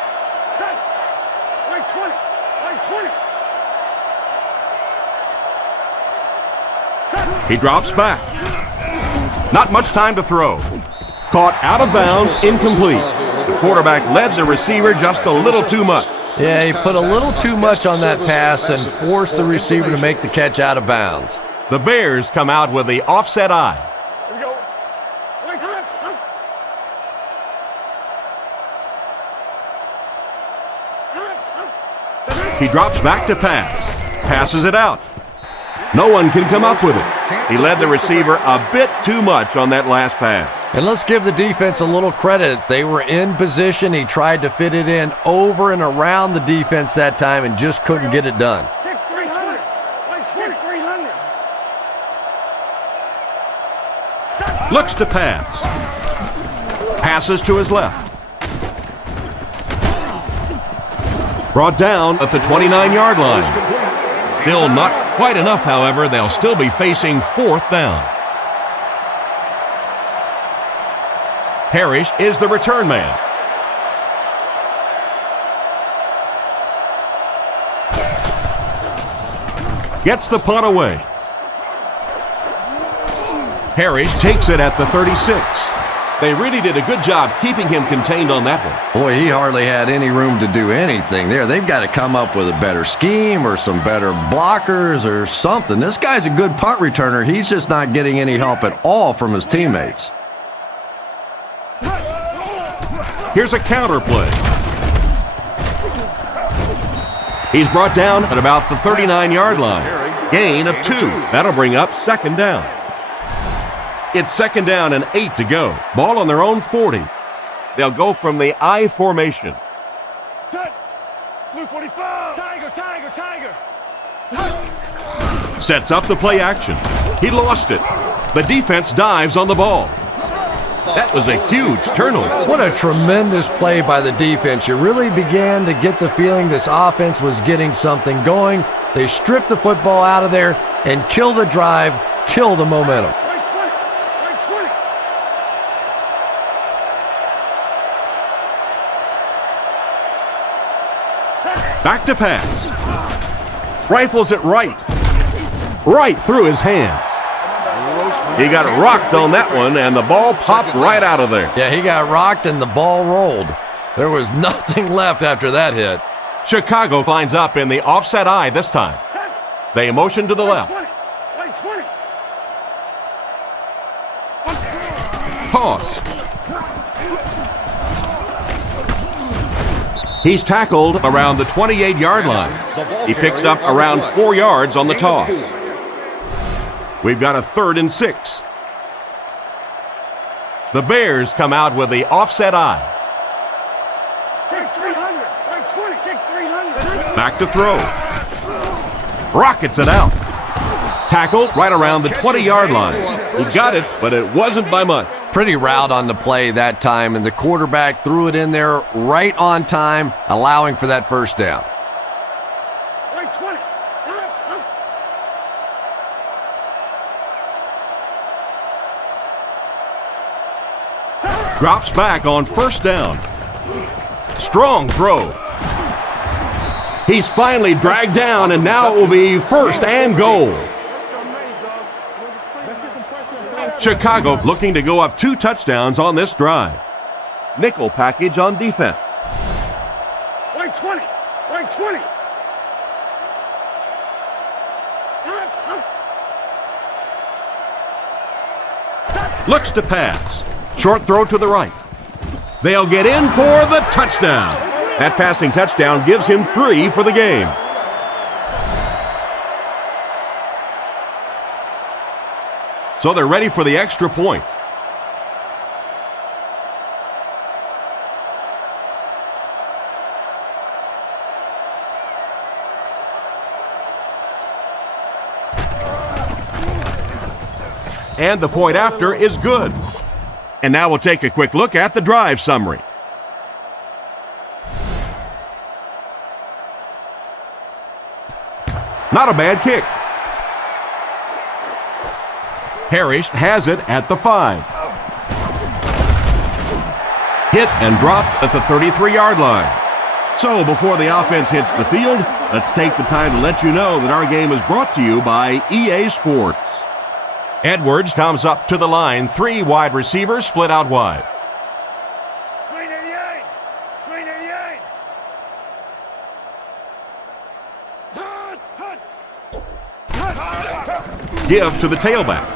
He drops back. Not much time to throw. Caught out of bounds, incomplete. The quarterback led the receiver just a little too much. Yeah, he put a little too much on that pass and forced the receiver to make the catch out of bounds. The Bears come out with the offset eye. He drops back to pass. Passes it out. No one can come up with it. He led the receiver a bit too much on that last pass. And let's give the defense a little credit. They were in position. He tried to fit it in over and around the defense that time and just couldn't get it done. Looks to pass. Passes to his left. Brought down at the 29-yard line. Still not quite enough, however. They'll still be facing 4th down. Parrish is the return man. Gets the punt away. Parrish takes it at the 36. They really did a good job keeping him contained on that one. Boy, he hardly had any room to do anything there. They've got to come up with a better scheme or some better blockers or something. This guy's a good punt returner. He's just not getting any help at all from his teammates. Here's a counter play. He's brought down at about the 39-yard line. Gain of 2. That'll bring up second down. It's second down and 8 to go. Ball on their own 40. They'll go from the I formation. Blue 45. Tiger, tiger, tiger. Sets up the play action. He lost it. The defense dives on the ball. That was a huge turnover. What a tremendous play by the defense. You really began to get the feeling this offense was getting something going. They stripped the football out of there and kill the drive, kill the momentum. Back to pass. Rifles it right through his hands. He got rocked on that one, and the ball popped right out of there. Yeah, he got rocked and the ball rolled. There was nothing left after that hit. Chicago lines up in the offset I this time. They motion to the left. Pause. He's tackled around the 28-yard line. He picks up around 4 yards on the toss. We've got a 3rd and 6. The Bears come out with the offset I. Back to throw. Rockets it out. Tackled right around the 20-yard line. He got it, but it wasn't by much. Pretty route on the play that time, and the quarterback threw it in there right on time, allowing for that first down. Drops back on first down. Strong throw. He's finally dragged down, and now it will be 1st and goal. Chicago looking to go up 2 touchdowns on this drive. Nickel package on defense. Right 20. Right 20. Looks to pass. Short throw to the right. They'll get in for the touchdown. That passing touchdown gives him 3 for the game. So they're ready for the extra point. And the point after is good. And now we'll take a quick look at the drive summary. Not a bad kick. Parrish has it at the 5. Hit and dropped at the 33-yard line. So before the offense hits the field, let's take the time to let you know that our game is brought to you by EA Sports. Edwards comes up to the line. 3 wide receivers split out wide. Green 88. Green 88. Give to the tailback.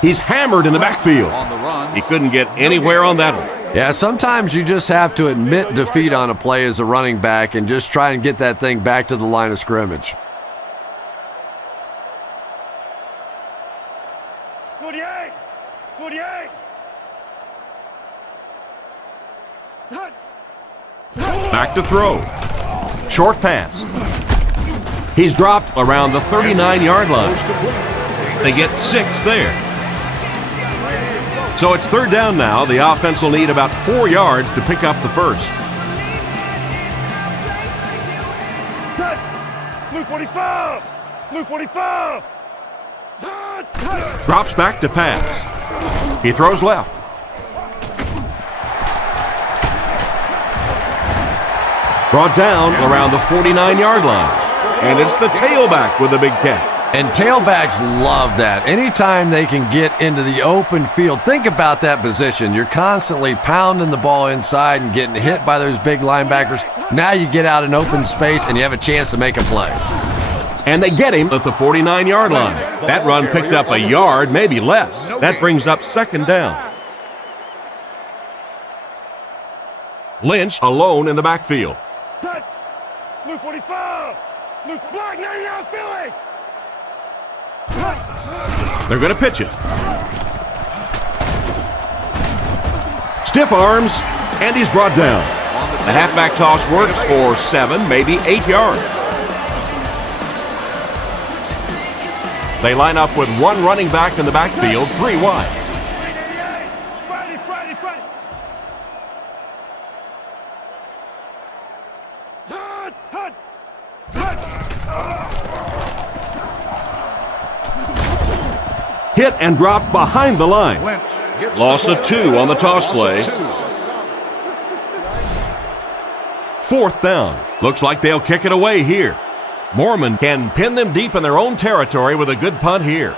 He's hammered in the backfield. He couldn't get anywhere on that one. Yeah, sometimes you just have to admit defeat on a play as a running back and just try and get that thing back to the line of scrimmage. 48. 48. Back to throw. Short pass. He's dropped around the 39-yard line. They get 6 there. So it's 3rd down now. The offense will need about 4 yards to pick up the first. Blue 45. Blue 45. Drops back to pass. He throws left. Brought down around the 49-yard line. And it's the tailback with a big catch. And tailbacks love that. Anytime they can get into the open field, think about that position. You're constantly pounding the ball inside and getting hit by those big linebackers. Now you get out in open space and you have a chance to make a play. And they get him at the 49-yard line. That run picked up a yard, maybe less. That brings up second down. Lynch alone in the backfield. Luke 45. Luke block 99 Philly. They're going to pitch it. Stiff arms, and he's brought down. The halfback toss works for 7, maybe 8 yards. They line up with one running back in the backfield, 3 wide. Hit and dropped behind the line. Loss of 2 on the toss play. 4th down. Looks like they'll kick it away here. Mormon can pin them deep in their own territory with a good punt here.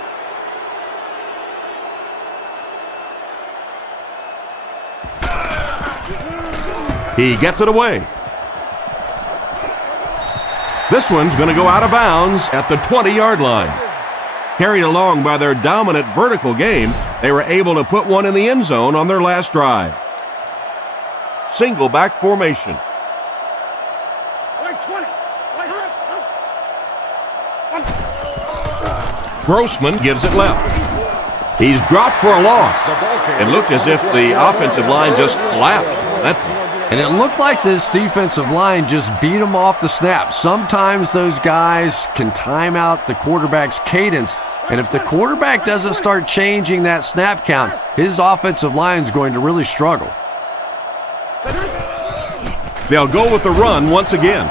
He gets it away. This one's going to go out of bounds at the 20-yard line. Carried along by their dominant vertical game, they were able to put one in the end zone on their last drive. Single back formation. Grossman gives it left. He's dropped for a loss. It looked as if the offensive line just collapsed. And it looked like this defensive line just beat them off the snap. Sometimes those guys can time out the quarterback's cadence, and if the quarterback doesn't start changing that snap count, his offensive line is going to really struggle. They'll go with the run once again.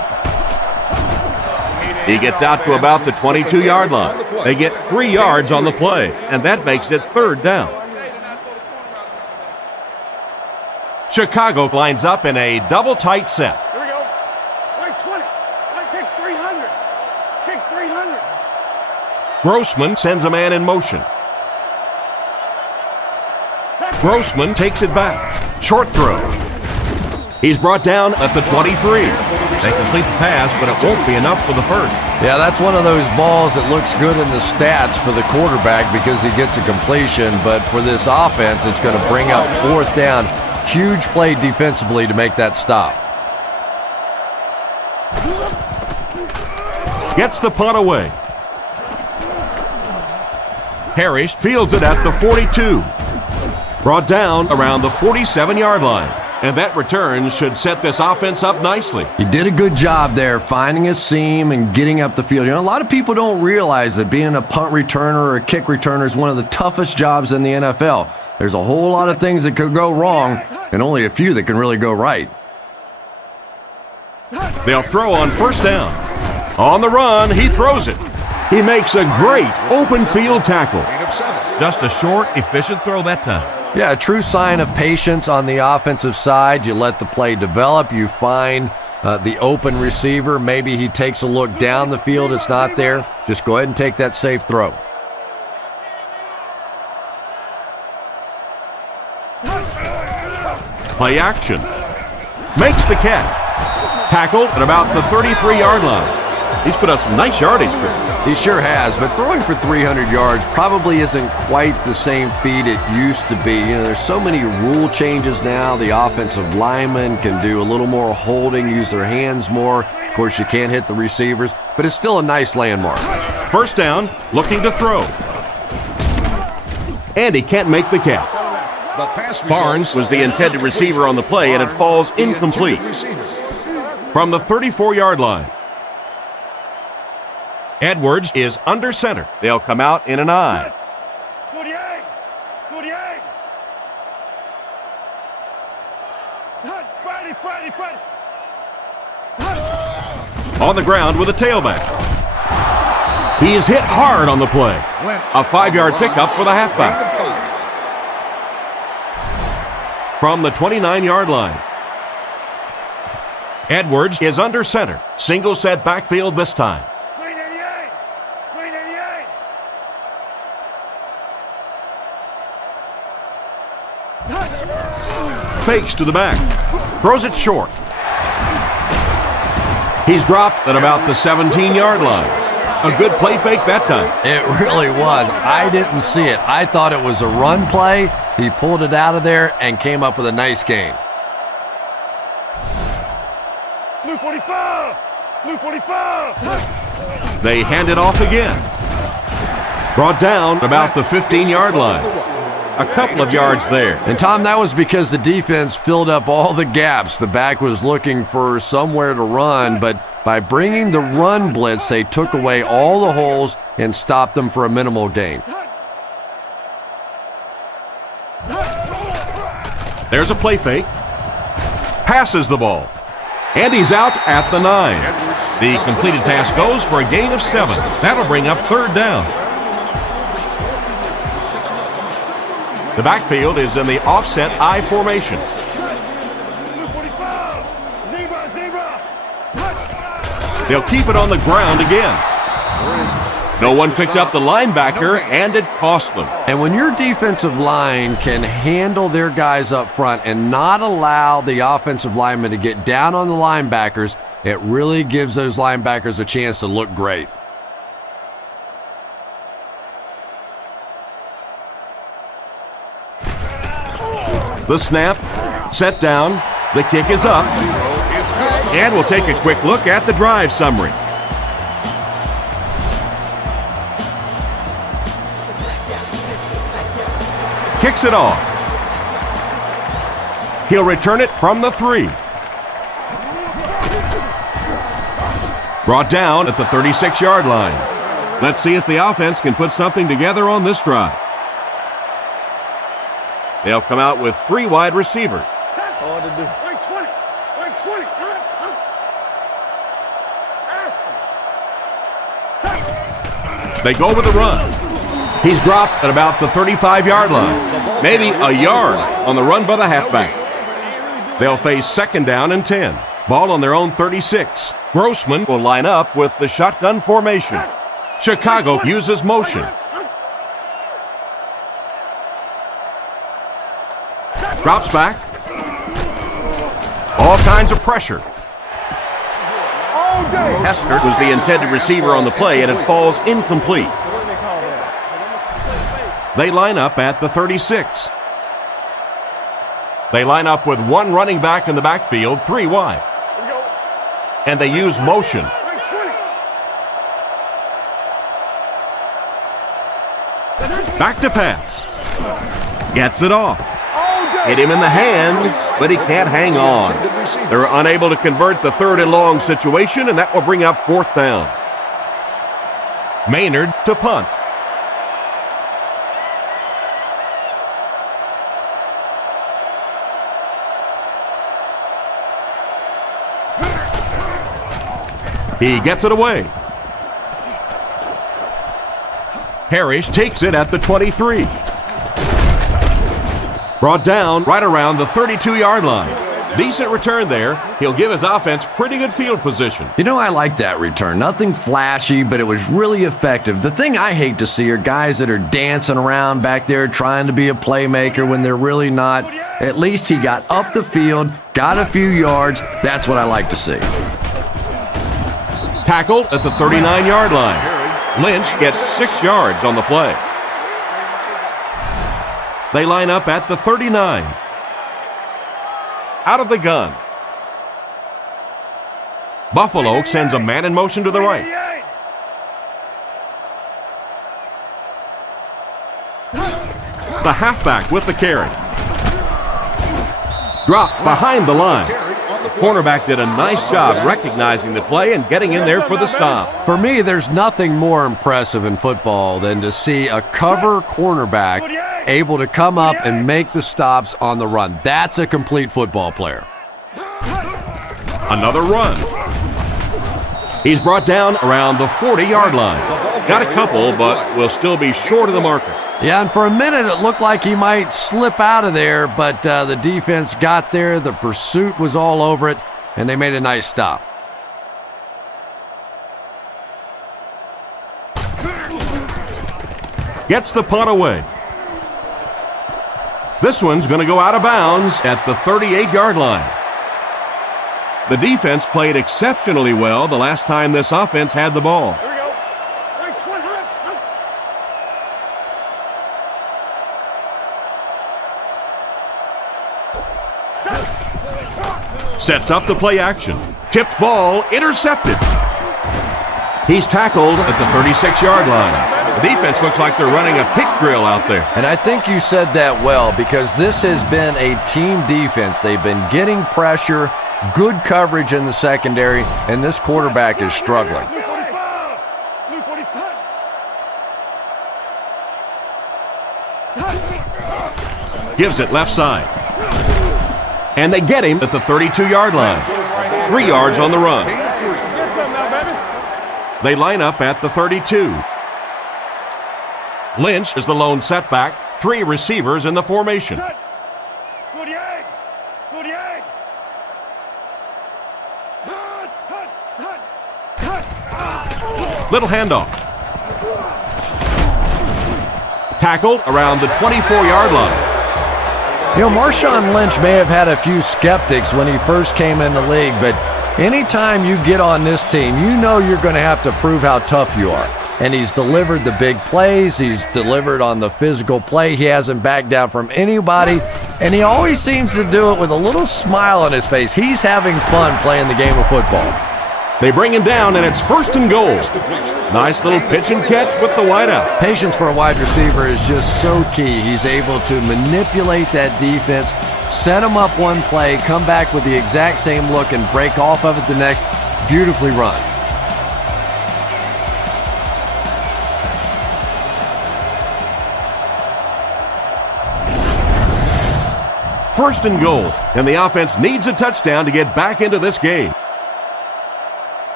He gets out to about the 22-yard line. They get 3 yards on the play, and that makes it 3rd down. Chicago lines up in a double tight set. Here we go. Line 20. Line kick 300. Kick 300. Grossman sends a man in motion. Grossman takes it back. Short throw. He's brought down at the 23. They complete the pass, but it won't be enough for the first. Yeah, that's one of those balls that looks good in the stats for the quarterback because he gets a completion, but for this offense, it's going to bring up 4th down. Huge play defensively to make that stop. Gets the punt away. Parrish fields it at the 42. Brought down around the 47-yard line. And that return should set this offense up nicely. He did a good job there finding a seam and getting up the field. You know, a lot of people don't realize that being a punt returner or a kick returner is one of the toughest jobs in the NFL. There's a whole lot of things that could go wrong and only a few that can really go right. They'll throw on 1st down. On the run, he throws it. He makes a great open field tackle. Just a short, efficient throw that time. Yeah, a true sign of patience on the offensive side. You let the play develop. You find the open receiver. Maybe he takes a look down the field. It's not there. Just go ahead and take that safe throw. Play action. Makes the catch. Tackled at about the 33-yard line. He's put up some nice yardage here. He sure has, but throwing for 300 yards probably isn't quite the same feat it used to be. You know, there's so many rule changes now. The offensive linemen can do a little more holding, use their hands more. Of course, you can't hit the receivers, but it's still a nice landmark. 1st down, looking to throw. And he can't make the catch. Barnes was the intended receiver on the play, and it falls incomplete. From the 34-yard line. Edwards is under center. They'll come out in an I. 48. 48. Friday. On the ground with a tailback. He is hit hard on the play. A 5-yard pickup for the halfback. from the 29-yard line. Edwards is under center. Single set backfield this time. Green 88! Green 88! Fakes to the back. Throws it short. He's dropped at about the 17-yard line. A good play fake that time. It really was. I didn't see it. I thought it was a run play. He pulled it out of there and came up with a nice gain. Blue 45! Blue 45! They hand it off again. Brought down about the 15-yard line. A couple of yards there. And Tom, that was because the defense filled up all the gaps. The back was looking for somewhere to run, but by bringing the run blitz, they took away all the holes and stopped them for a minimal gain. There's a play fake. Passes the ball. And he's out at the 9. The completed pass goes for a gain of 7. That'll bring up third down. The backfield is in the offset I formation. They'll keep it on the ground again. No one picked up the linebacker, and it cost them. And when your defensive line can handle their guys up front and not allow the offensive linemen to get down on the linebackers, it really gives those linebackers a chance to look great. The snap, set down, the kick is up, and we'll take a quick look at the drive summary. Kicks it off. He'll return it from the 3. Brought down at the 36-yard line. Let's see if the offense can put something together on this drive. They'll come out with 3 wide receivers. Right 20! Right 20! They go with the run. He's dropped at about the 35-yard line. Maybe a yard on the run by the halfback. They'll face second down and 10. Ball on their own 36. Grossman will line up with the shotgun formation. Chicago uses motion. Drops back. All kinds of pressure. Hester was the intended receiver on the play, and it falls incomplete. They line up at the 36. They line up with 1 running back in the backfield, 3 wide. And they use motion. Back to pass. Gets it off. Hit him in the hands, but he can't hang on. They're unable to convert the 3rd and long situation, and that will bring up 4th down. Maynard to punt. He gets it away. Parrish takes it at the 23. Brought down right around the 32-yard line. Decent return there. He'll give his offense pretty good field position. You know, I like that return. Nothing flashy, but it was really effective. The thing I hate to see are guys that are dancing around back there trying to be a playmaker when they're really not. At least he got up the field, got a few yards. That's what I like to see. Tackled at the 39-yard line. Lynch gets 6 yards on the play. They line up at the 39. Out of the gun. Buffalo sends a man in motion to the right. The halfback with the carry. Dropped behind the line. The cornerback did a nice job recognizing the play and getting in there for the stop. For me, there's nothing more impressive in football than to see a cover cornerback able to come up and make the stops on the run. That's a complete football player. Another run. He's brought down around the 40-yard line. Got a couple, but will still be short of the marker. Yeah, and for a minute it looked like he might slip out of there, but the defense got there, the pursuit was all over it, and they made a nice stop. Gets the punt away. This one's going to go out of bounds at the 38-yard line. The defense played exceptionally well the last time this offense had the ball. Here we go. Right 20. Sets up the play action. Tipped ball, intercepted. He's tackled at the 36-yard line. The defense looks like they're running a pick drill out there. And I think you said that well, because this has been a team defense. They've been getting pressure, good coverage in the secondary, and this quarterback is struggling. Blue 45. Blue 45. Gives it left side. And they get him at the 32-yard line. 3 yards on the run. They line up at the 32. Lynch is the lone setback. 3 receivers in the formation. Little handoff. Tackled around the 24-yard line. You know, Marshawn Lynch may have had a few skeptics when he first came in the league, but anytime you get on this team, you know you're going to have to prove how tough you are. And he's delivered the big plays. He's delivered on the physical play. He hasn't backed down from anybody. And he always seems to do it with a little smile on his face. He's having fun playing the game of football. They bring him down, and it's 1st and goal. Nice little pitch and catch with the wideout. Patience for a wide receiver is just so key. He's able to manipulate that defense, set him up one play, come back with the exact same look, and break off of it the next. Beautifully run. First and goal, and the offense needs a touchdown to get back into this game.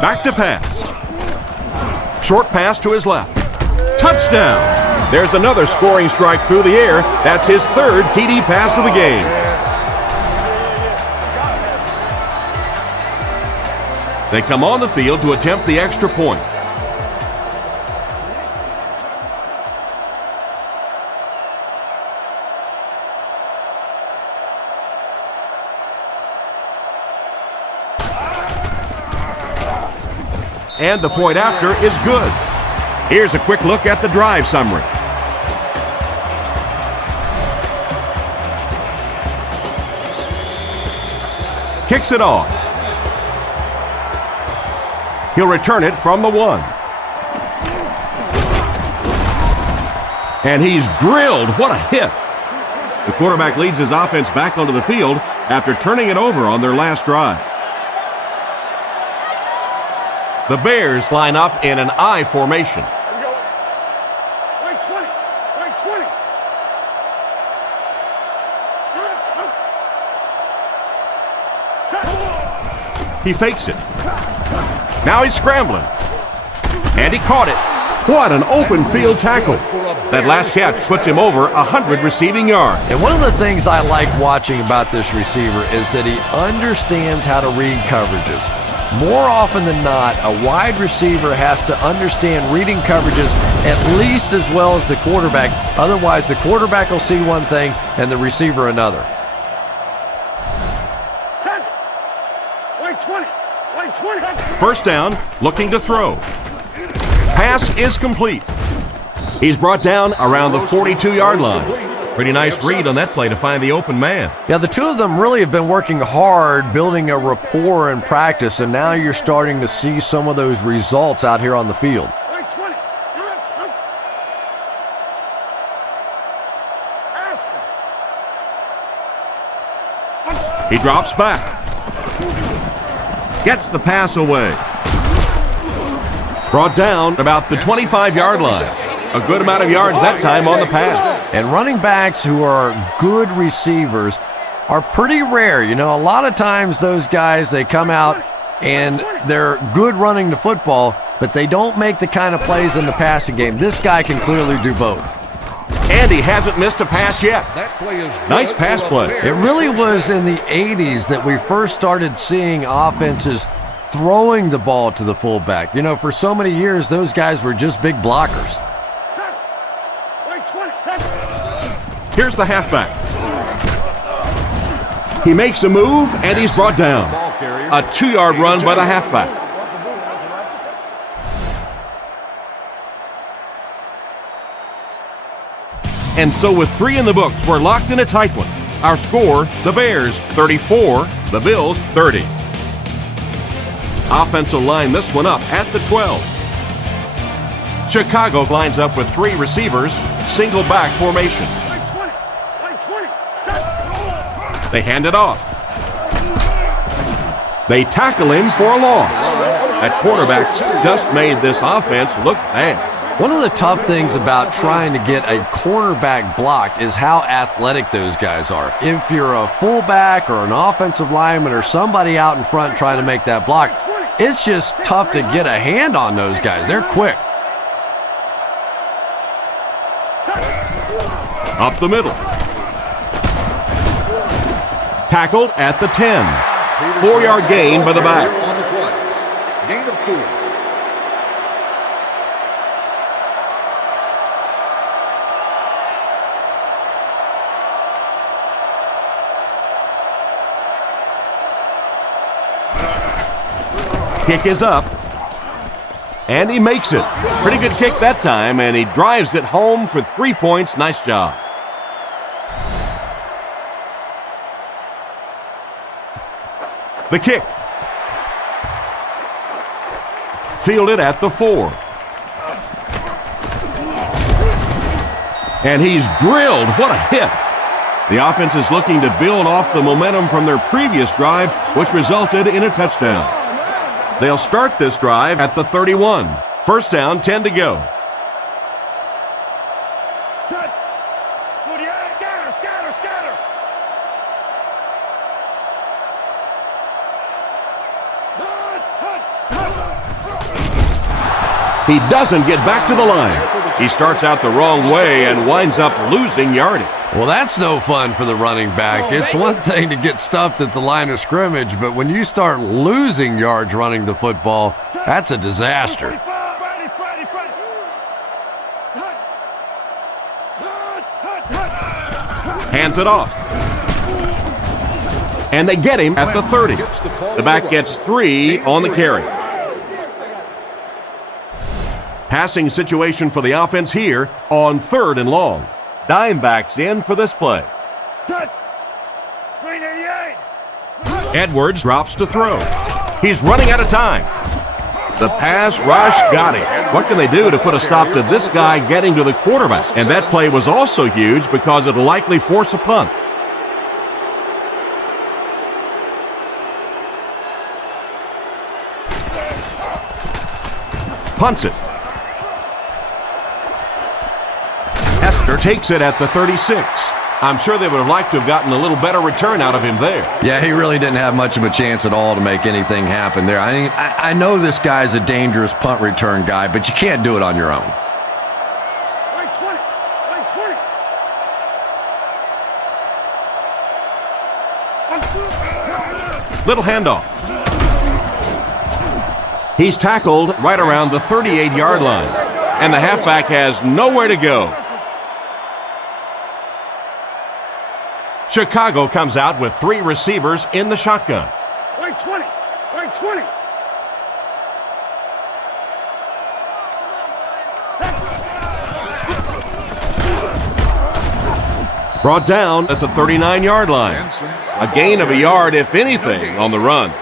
Back to pass. Short pass to his left. Touchdown! There's another scoring strike through the air. That's his 3rd TD pass of the game. They come on the field to attempt the extra point. And the point after is good. Here's a quick look at the drive summary. Kicks it off. He'll return it from the 1. And he's drilled. What a hit. The quarterback leads his offense back onto the field after turning it over on their last drive. The Bears line up in an I formation. Right 20. Right 20. He fakes it. Now he's scrambling. And he caught it. What an open field tackle. That last catch puts him over 100 receiving yards. And one of the things I like watching about this receiver is that he understands how to read coverages. More often than not, a wide receiver has to understand reading coverages at least as well as the quarterback. Otherwise, the quarterback will see one thing and the receiver another. Right 20. Right 20. First down, looking to throw. Pass is complete. He's brought down around the 42-yard line. Pretty nice read on that play to find the open man. Yeah, the two of them really have been working hard, building a rapport in practice, and now you're starting to see some of those results out here on the field. Right 20. He drops back. Gets the pass away. Brought down about the 25-yard line. A good amount of yards that time on the pass. And running backs who are good receivers are pretty rare. You know, a lot of times those guys, they come out and they're good running the football, but they don't make the kind of plays in the passing game. This guy can clearly do both. And he hasn't missed a pass yet. That play is Nice pass play. It really was in the 80s that we first started seeing offenses throwing the ball to the fullback. You know, for so many years, those guys were just big blockers. Here's the halfback. He makes a move, and he's brought down. A 2-yard run by the halfback. And so with 3 in the books, we're locked in a tight one. Our score, the Bears 34, the Bills 30. Offensive line this one up at the 12. Chicago lines up with 3 receivers, single back formation. They hand it off. They tackle him for a loss. That quarterback just made this offense look bad. One of the tough things about trying to get a cornerback blocked is how athletic those guys are. If you're a fullback or an offensive lineman or somebody out in front trying to make that block, it's just tough to get a hand on those guys. They're quick. Up the middle. Tackled at the 10. 4-yard gain by the back. On the play. Gain of 4. Kick is up. And he makes it. Pretty good kick that time, and he drives it home for 3 points. Nice job. The kick. Fielded at the 4. And he's drilled. What a hit. The offense is looking to build off the momentum from their previous drive, which resulted in a touchdown. They'll start this drive at the 31. First down, 10 to go. He doesn't get back to the line. He starts out the wrong way and winds up losing yardage. Well, that's no fun for the running back. It's one thing to get stuffed at the line of scrimmage, but when you start losing yards running the football, that's a disaster. Hands it off. And they get him at the 30. The back gets 3 on the carry. Passing situation for the offense here on 3rd and long. Dime backs in for this play. Edwards drops to throw. He's running out of time. The pass rush got him. What can they do to put a stop to this guy getting to the quarterback? And that play was also huge because it'll likely force a punt. Punts it. Hester takes it at the 36. I'm sure they would have liked to have gotten a little better return out of him there. Yeah, he really didn't have much of a chance at all to make anything happen there. I mean, I know this guy's a dangerous punt return guy, but you can't do it on your own. Little handoff. He's tackled right around the 38-yard line, and the halfback has nowhere to go. Chicago comes out with 3 receivers in the shotgun. Right 20. Right 20. Brought down at the 39-yard line. A gain of a yard, if anything, on the run.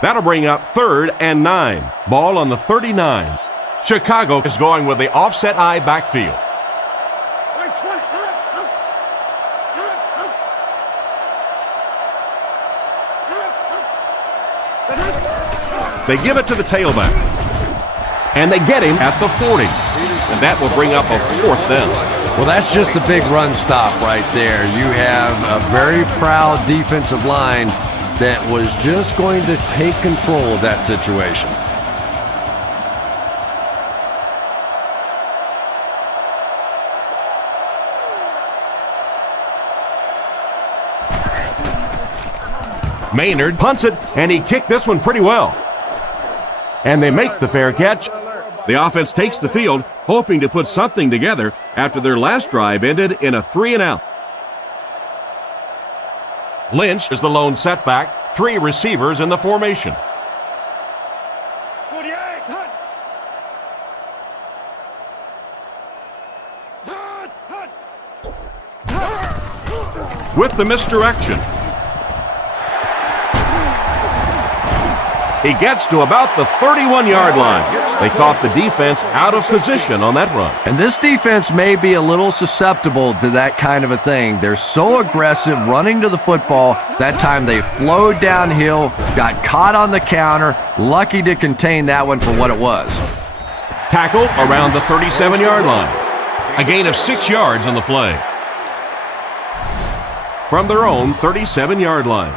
That'll bring up 3rd and 9. Ball on the 39. Chicago is going with the offset eye backfield. They give it to the tailback. And they get him at the 40. And that will bring up a 4th down. Well, that's just a big run stop right there. You have a very proud defensive line that was just going to take control of that situation. Maynard punts it, and he kicked this one pretty well. And they make the fair catch. The offense takes the field, hoping to put something together after their last drive ended in a 3-and-out. Lynch is the lone setback, 3 receivers in the formation. 48, hut. Hut. With the misdirection, he gets to about the 31-yard line. They caught the defense out of position on that run. And this defense may be a little susceptible to that kind of a thing. They're so aggressive running to the football. That time they flowed downhill, got caught on the counter, lucky to contain that one for what it was. Tackled around the 37-yard line. A gain of 6 yards on the play. From their own 37-yard line.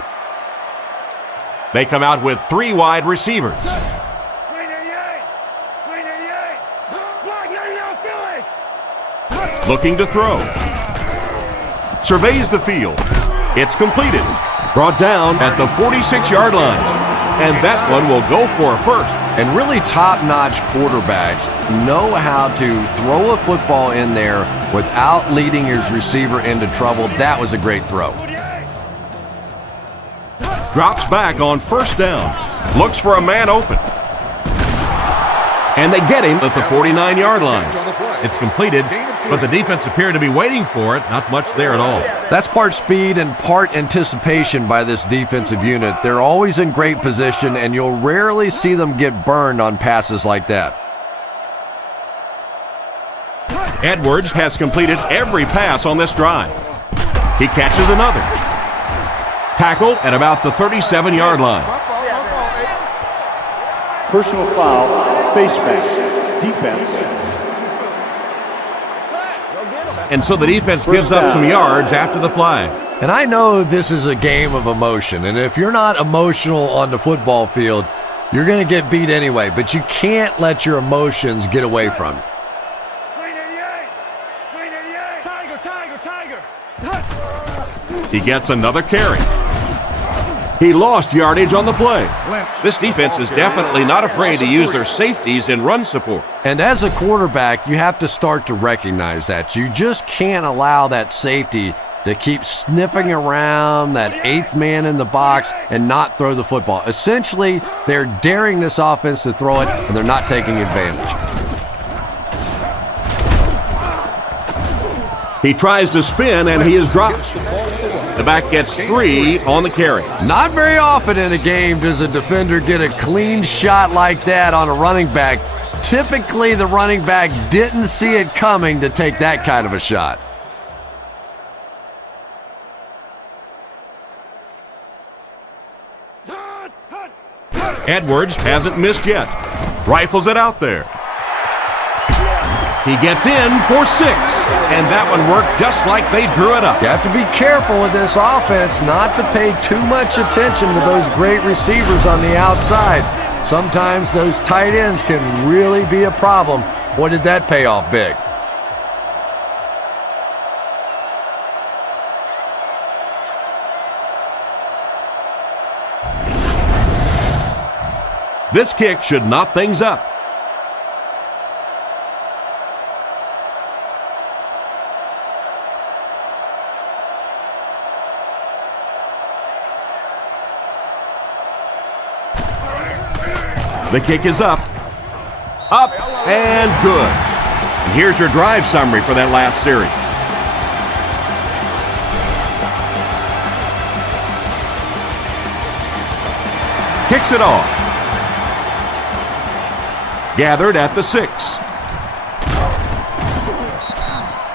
They come out with 3 wide receivers. 388. Block 99, Philly. Looking to throw. Surveys the field. It's completed. Brought down at the 46-yard line. And that one will go for a first. And really top-notch quarterbacks know how to throw a football in there without leading his receiver into trouble. That was a great throw. Drops back on first down. Looks for a man open. And they get him at the 49-yard line. It's completed, but the defense appeared to be waiting for it. Not much there at all. That's part speed and part anticipation by this defensive unit. They're always in great position, and you'll rarely see them get burned on passes like that. Edwards has completed every pass on this drive. He catches another. Tackled at about the 37-yard line. Personal foul, face mask, defense. And so the defense gives up some yards after the flag. And I know this is a game of emotion, and if you're not emotional on the football field, you're going to get beat anyway, but you can't let your emotions get away from you. 388. Tiger. He gets another carry. He lost yardage on the play. This defense is definitely not afraid to use their safeties in run support. And as a quarterback, you have to start to recognize that. You just can't allow that safety to keep sniffing around that 8th man in the box and not throw the football. Essentially, they're daring this offense to throw it, and they're not taking advantage. He tries to spin, and he is dropped. The back gets 3 on the carry. Not very often in a game does a defender get a clean shot like that on a running back. Typically, the running back didn't see it coming to take that kind of a shot. Edwards hasn't missed yet. Rifles it out there. He gets in for 6, and that one worked just like they drew it up. You have to be careful with this offense not to pay too much attention to those great receivers on the outside. Sometimes those tight ends can really be a problem. What did that pay off big? This kick should knot things up. The kick is up, and good. And here's your drive summary for that last series. Kicks it off. Gathered at the 6.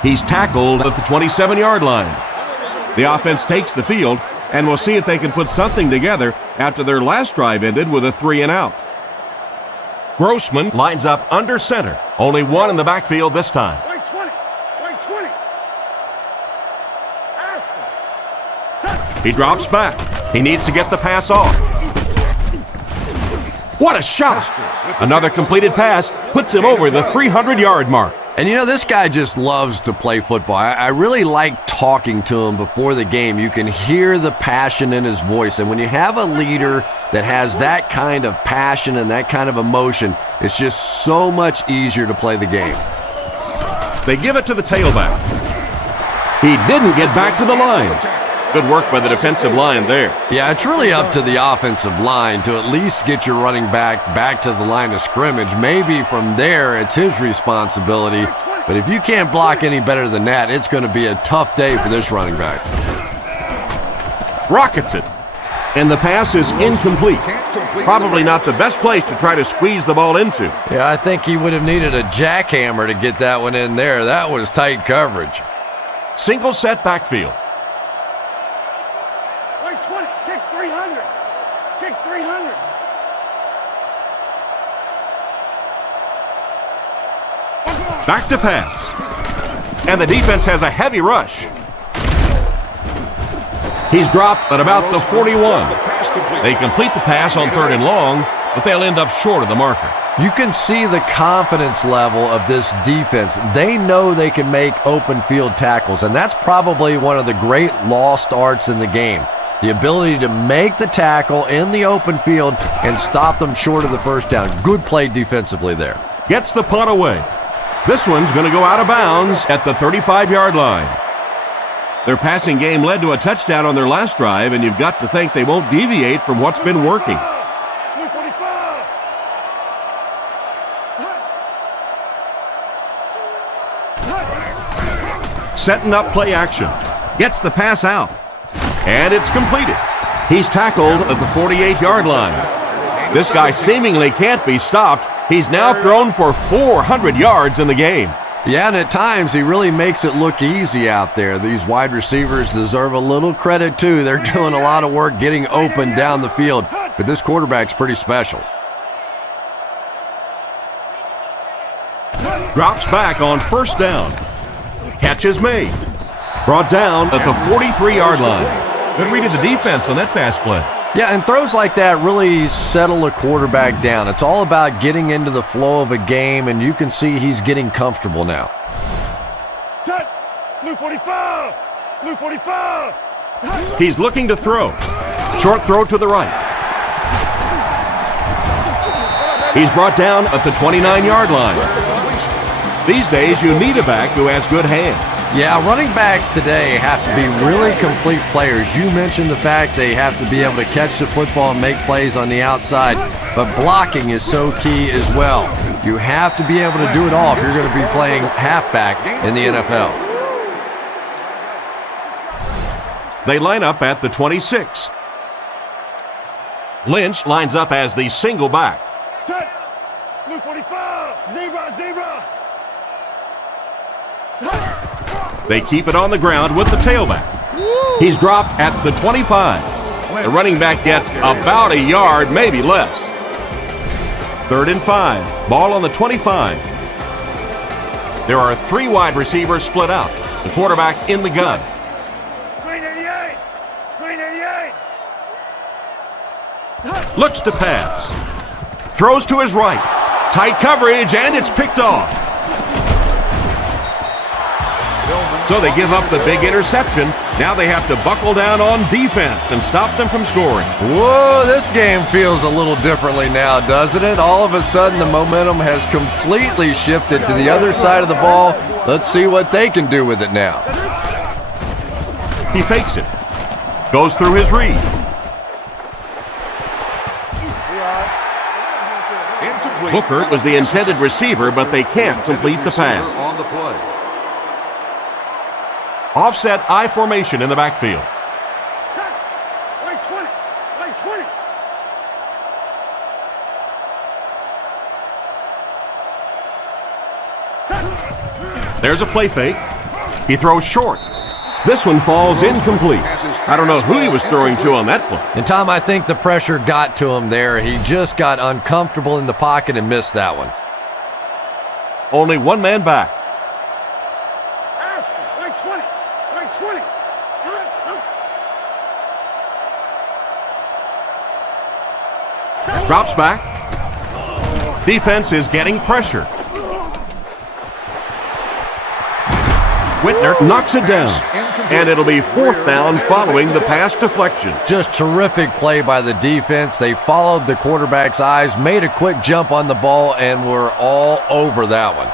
He's tackled at the 27-yard line. The offense takes the field, and we'll see if they can put something together after their last drive ended with a 3-and-out. Grossman lines up under center. Only one in the backfield this time. Wait 20. He drops back. He needs to get the pass off. What a shot! Another completed pass puts him over the 300-yard mark. And you know, this guy just loves to play football. I really like talking to him before the game. You can hear the passion in his voice. And when you have a leader that has that kind of passion and that kind of emotion, it's just so much easier to play the game. They give it to the tailback. He didn't get back to the line. Good work by the defensive line there. Yeah, it's really up to the offensive line to at least get your running back to the line of scrimmage. Maybe from there it's his responsibility. But if you can't block any better than that, it's going to be a tough day for this running back. Rockets it. And the pass is incomplete. Probably not the best place to try to squeeze the ball into. Yeah, I think he would have needed a jackhammer to get that one in there. That was tight coverage. Single set backfield. Right 20, kick 300. Kick 300. Back to pass. And the defense has a heavy rush. He's dropped at about the 41. They complete the pass on 3rd and long, but they'll end up short of the marker. You can see the confidence level of this defense. They know they can make open field tackles, and that's probably one of the great lost arts in the game. The ability to make the tackle in the open field and stop them short of the first down. Good play defensively there. Gets the punt away. This one's going to go out of bounds at the 35-yard line. Their passing game led to a touchdown on their last drive, and you've got to think they won't deviate from what's been working. Setting up play action. Gets the pass out. And it's completed. He's tackled at the 48-yard line. This guy seemingly can't be stopped. He's now thrown for 400 yards in the game. Yeah, and at times he really makes it look easy out there. These wide receivers deserve a little credit too. They're doing a lot of work getting open down the field, but this quarterback's pretty special. Drops back on 1st down. Catch is made. Brought down at the 43-yard line. Good read of the defense on that pass play. Yeah, and throws like that really settle a quarterback down. It's all about getting into the flow of a game, and you can see he's getting comfortable now. Blue 45! Blue 45! He's looking to throw. Short throw to the right. He's brought down at the 29-yard line. These days, you need a back who has good hands. Yeah, running backs today have to be really complete players. You mentioned the fact they have to be able to catch the football and make plays on the outside, but blocking is so key as well. You have to be able to do it all if you're going to be playing halfback in the NFL. They line up at the 26. Lynch lines up as the single back. Blue 45! Zebra! Zebra! They keep it on the ground with the tailback. He's dropped at the 25. The running back gets about a yard, maybe less. 3rd and 5. Ball on the 25. There are 3 wide receivers split out. The quarterback in the gun. Green 88! Green 88! Looks to pass. Throws to his right. Tight coverage, and it's picked off. So they give up the big interception. Now they have to buckle down on defense and stop them from scoring. Whoa, this game feels a little differently now, doesn't it? All of a sudden, the momentum has completely shifted to the other side of the ball. Let's see what they can do with it now. He fakes it. Goes through his read. Booker was the intended receiver, but they can't complete the pass. On the play. Offset I formation in the backfield. Right 20! Right 20! There's a play fake. He throws short. This one falls incomplete. I don't know who he was throwing to on that play. And Tom, I think the pressure got to him there. He just got uncomfortable in the pocket and missed that one. Only one man back. Right 20! Right 20! Drops back. Defense is getting pressure. Whitner knocks it down. And it'll be 4th down following the pass deflection. Just terrific play by the defense. They followed the quarterback's eyes, made a quick jump on the ball, and were all over that one.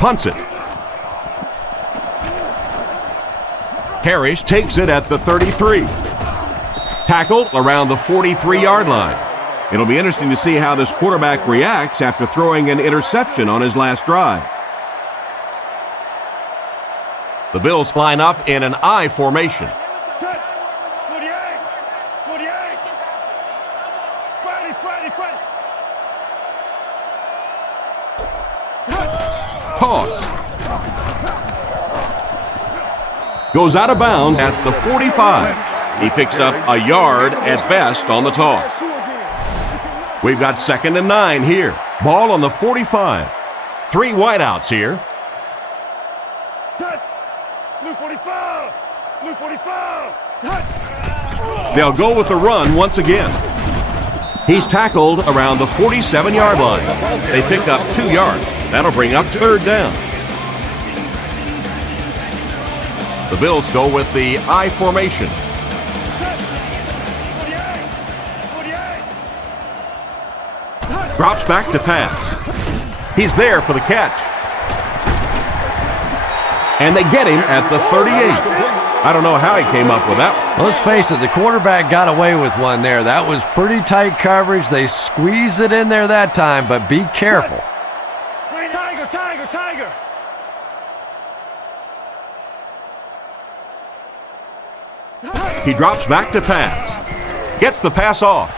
Punts it. Parrish takes it at the 33. Tackled around the 43-yard line. It'll be interesting to see how this quarterback reacts after throwing an interception on his last drive. The Bills line up in an I formation. Toss. Goes out of bounds at the 45. He picks up a yard at best on the toss. We've got 2nd and 9 here. Ball on the 45. 3 wideouts here. They'll go with the run once again. He's tackled around the 47-yard line. They pick up 2 yards. That'll bring up 3rd down. The Bills go with the I formation. Drops back to pass. He's there for the catch. And they get him at the 38. I don't know how he came up with that. Let's face it, the quarterback got away with one there. That was pretty tight coverage. They squeezed it in there that time, but be careful. Tiger, tiger, tiger. He drops back to pass. Gets the pass off.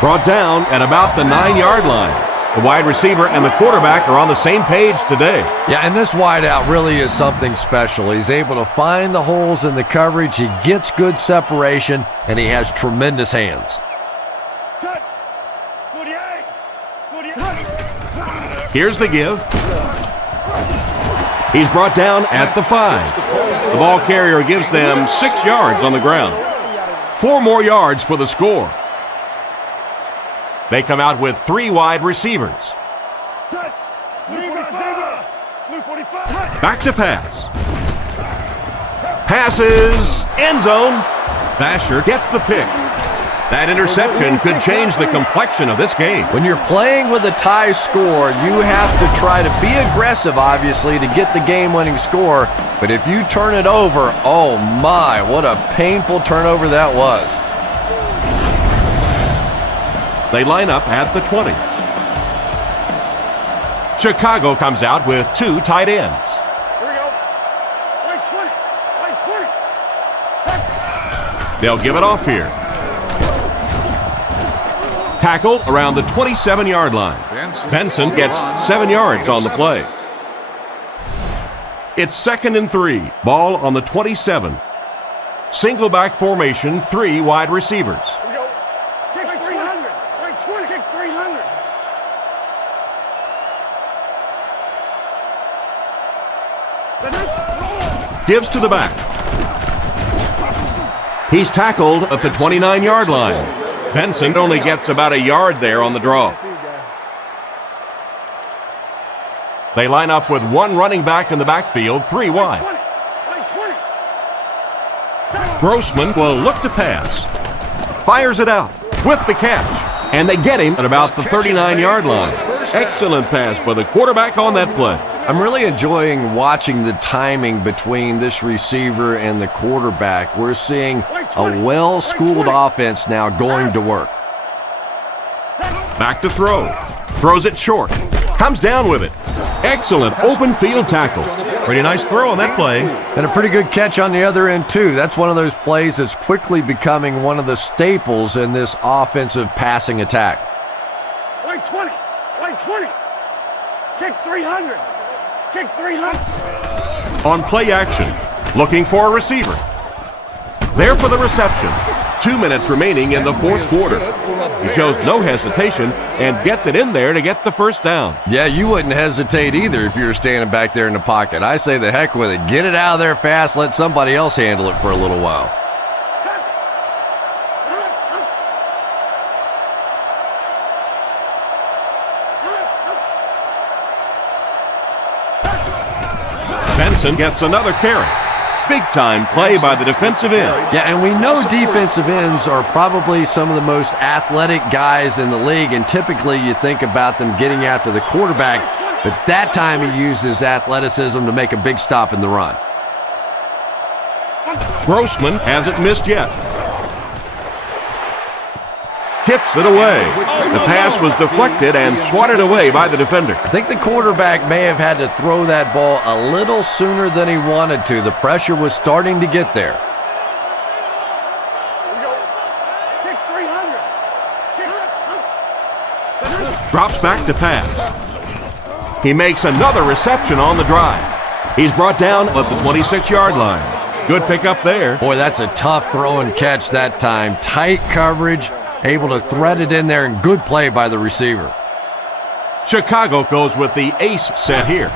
Brought down at about the 9-yard line. The wide receiver and the quarterback are on the same page today. Yeah, and this wideout really is something special. He's able to find the holes in the coverage. He gets good separation, and he has tremendous hands. Here's the give. He's brought down at the 5. The ball carrier gives them 6 yards on the ground. 4 more yards for the score. They come out with 3 wide receivers. Back to pass. Passes. End zone. Basher gets the pick. That interception could change the complexion of this game. When you're playing with a tie score, you have to try to be aggressive, obviously, to get the game-winning score. But if you turn it over, oh my, what a painful turnover that was. They line up at the 20. Chicago comes out with 2 tight ends. Here we go. Line 20. Line 20. They'll give it off here. Tackled around the 27-yard line. Benson gets 7 yards on the play. It's 2nd and 3. Ball on the 27. Single back formation, 3 wide receivers. Here we go. Kick 300. Line 20. Kick 300. Gives to the back. He's tackled at the 29-yard line. Benson only gets about a yard there on the draw. They line up with 1 running back in the backfield, 3 wide. Grossman will look to pass. Fires it out with the catch. And they get him at about the 39-yard line. Excellent pass by the quarterback on that play. I'm really enjoying watching the timing between this receiver and the quarterback. We're seeing a well-schooled offense now going to work. Back to throw. Throws it short. Comes down with it. Excellent open field tackle. Pretty nice throw on that play. And a pretty good catch on the other end, too. That's one of those plays that's quickly becoming one of the staples in this offensive passing attack. Line 20. Line 20. Kick 300. Kick 300. On play action, looking for a receiver. There for the reception. 2 minutes remaining in the fourth quarter. He shows no hesitation and gets it in there to get the first down. Yeah, you wouldn't hesitate either if you were standing back there in the pocket. I say the heck with it. Get it out of there fast. Let somebody else handle it for a little while. Benson gets another carry. Big-time play by the defensive end. Yeah, and we know defensive ends are probably some of the most athletic guys in the league, and typically you think about them getting after the quarterback, but that time he uses athleticism to make a big stop in the run. Grossman hasn't missed yet. Tips it away. The pass was deflected and swatted away by the defender. I think the quarterback may have had to throw that ball a little sooner than he wanted to. The pressure was starting to get there. Kick 300. Drops back to pass. He makes another reception on the drive. He's brought down at the 26-yard line. Good pickup there. Boy, that's a tough throw and catch that time. Tight coverage, able to thread it in there, and good play by the receiver. Chicago goes with the ace set here.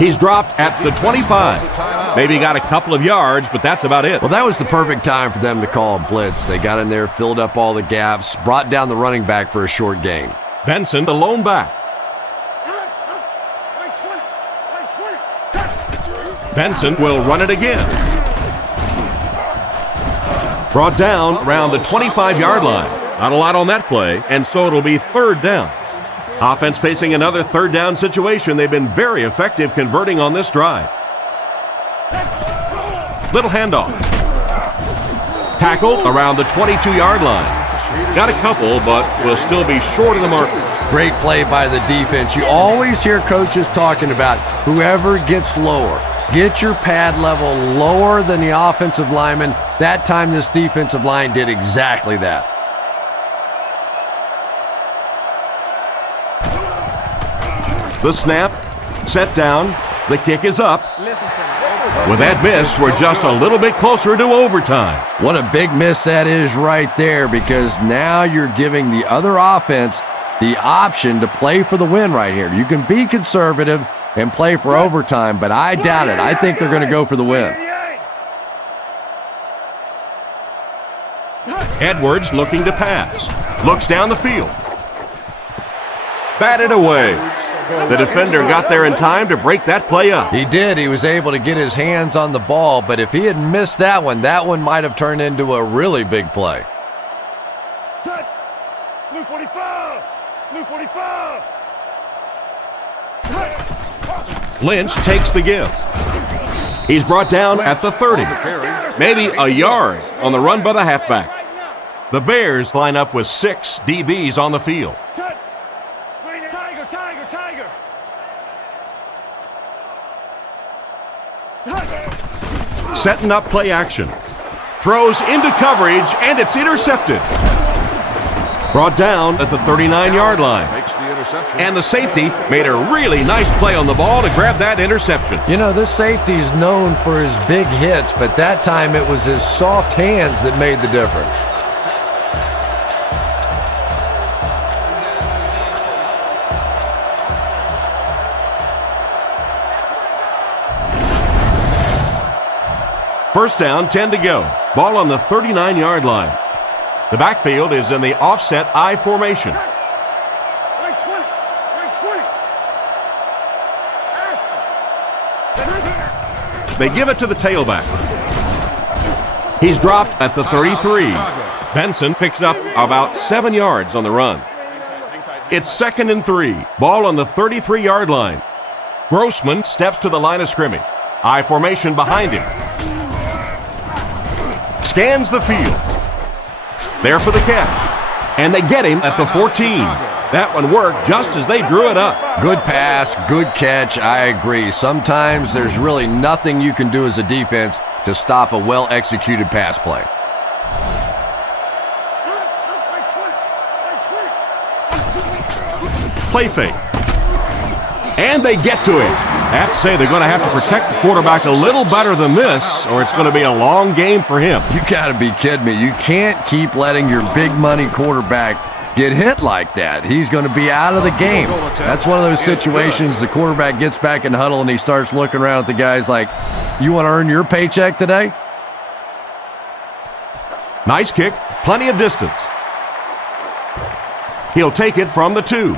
He's dropped at the 25. Maybe got a couple of yards, but that's about it. Well, that was the perfect time for them to call a blitz. They got in there, filled up all the gaps, brought down the running back for a short gain. Benson, the lone back. Benson will run it again. Brought down around the 25-yard line. Not a lot on that play, and so it'll be third down. Offense facing another third down situation. They've been very effective converting on this drive. Little handoff. Tackled around the 22-yard line. Got a couple, but will still be short of the mark. Great play by the defense. You always hear coaches talking about whoever gets lower. Get your pad level lower than the offensive lineman. That time this defensive line did exactly that. The snap, set down, the kick is up. With that miss, we're just a little bit closer to overtime. What a big miss that is right there, because now you're giving the other offense the option to play for the win right here. You can be conservative and play for overtime, but I doubt it. I think they're going to go for the win. Edwards looking to pass. Looks down the field. Batted away. The defender got there in time to break that play up. He did. He was able to get his hands on the ball, but if he had missed that one might have turned into a really big play. Blue 45! Blue 45! Lynch takes the give. He's brought down at the 30. Maybe a yard on the run by the halfback. The Bears line up with 6 DBs on the field. Tiger, tiger, tiger! Setting up play action. Throws into coverage, and it's intercepted. Brought down at the 39-yard line. And the safety made a really nice play on the ball to grab that interception. You know, this safety is known for his big hits, but that time it was his soft hands that made the difference. First down, 10 to go. Ball on the 39-yard line. The backfield is in the offset I formation. Right 20! Right 20! They give it to the tailback. He's dropped at the 33. Benson picks up about 7 yards on the run. It's 2nd and 3. Ball on the 33-yard line. Grossman steps to the line of scrimmage. I formation behind him. Scans the field. There for the catch. And they get him at the 14. That one worked just as they drew it up. Good pass, good catch, I agree. Sometimes there's really nothing you can do as a defense to stop a well-executed pass play. Play fake. And they get to him. I have to say they're going to have to protect the quarterback a little better than this, or it's going to be a long game for him. You got to be kidding me. You can't keep letting your big money quarterback get hit like that. He's going to be out of the game. That's one of those situations the quarterback gets back in the huddle and he starts looking around at the guys like, you want to earn your paycheck today? Nice kick, plenty of distance. He'll take it from the 2.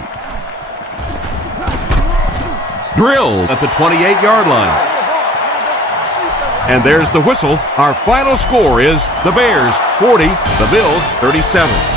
Drilled at the 28-yard line. And there's the whistle. Our final score is the Bears 40, the Bills 37.